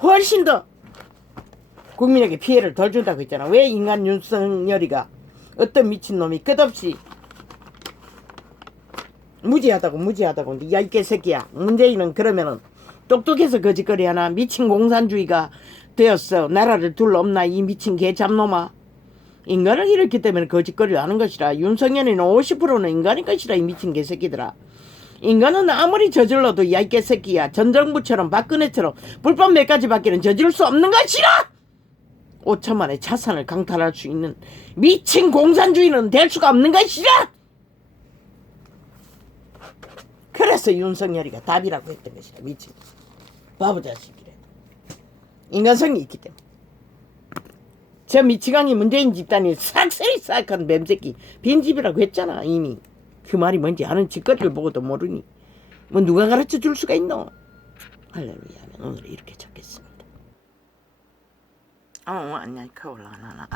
훨씬 더 국민에게 피해를 덜 준다고 했잖아. 왜 인간 윤석열이가 어떤 미친놈이 끝없이 무지하다고 야 이 개새끼야. 문재인은 그러면은 똑똑해서 거짓거리 하나. 미친 공산주의가 되었어. 나라를 둘러없나 이 미친 개잡놈아. 인간을 잃었기 때문에 거짓거리를 하는 것이라. 윤석열이는 50%는 인간인 것이라. 이 미친 개새끼들아. 인간은 아무리 저질러도 야 이 개새끼야. 전 정부처럼 박근혜처럼 불법 몇 가지밖에는 저지를 수 없는 것이라. 5천만의 자산을 강탈할 수 있는 미친 공산주의는 될 수가 없는 것이라. 그래서 윤석열이가 답이라고 했던 것이라. 미친 바보 자식이래. 인간성이 있기 때문에. 저 미치광이 문재인 집단이 싹쓸이 싹한 뱀새끼 빈집이라고 했잖아. 이미 그 말이 뭔지 아는 짓거리를 보고도 모르니 뭐 누가 가르쳐 줄 수가 있노. 할렐루야. 오늘 이렇게 적겠습니다. 안녕. 올라가나.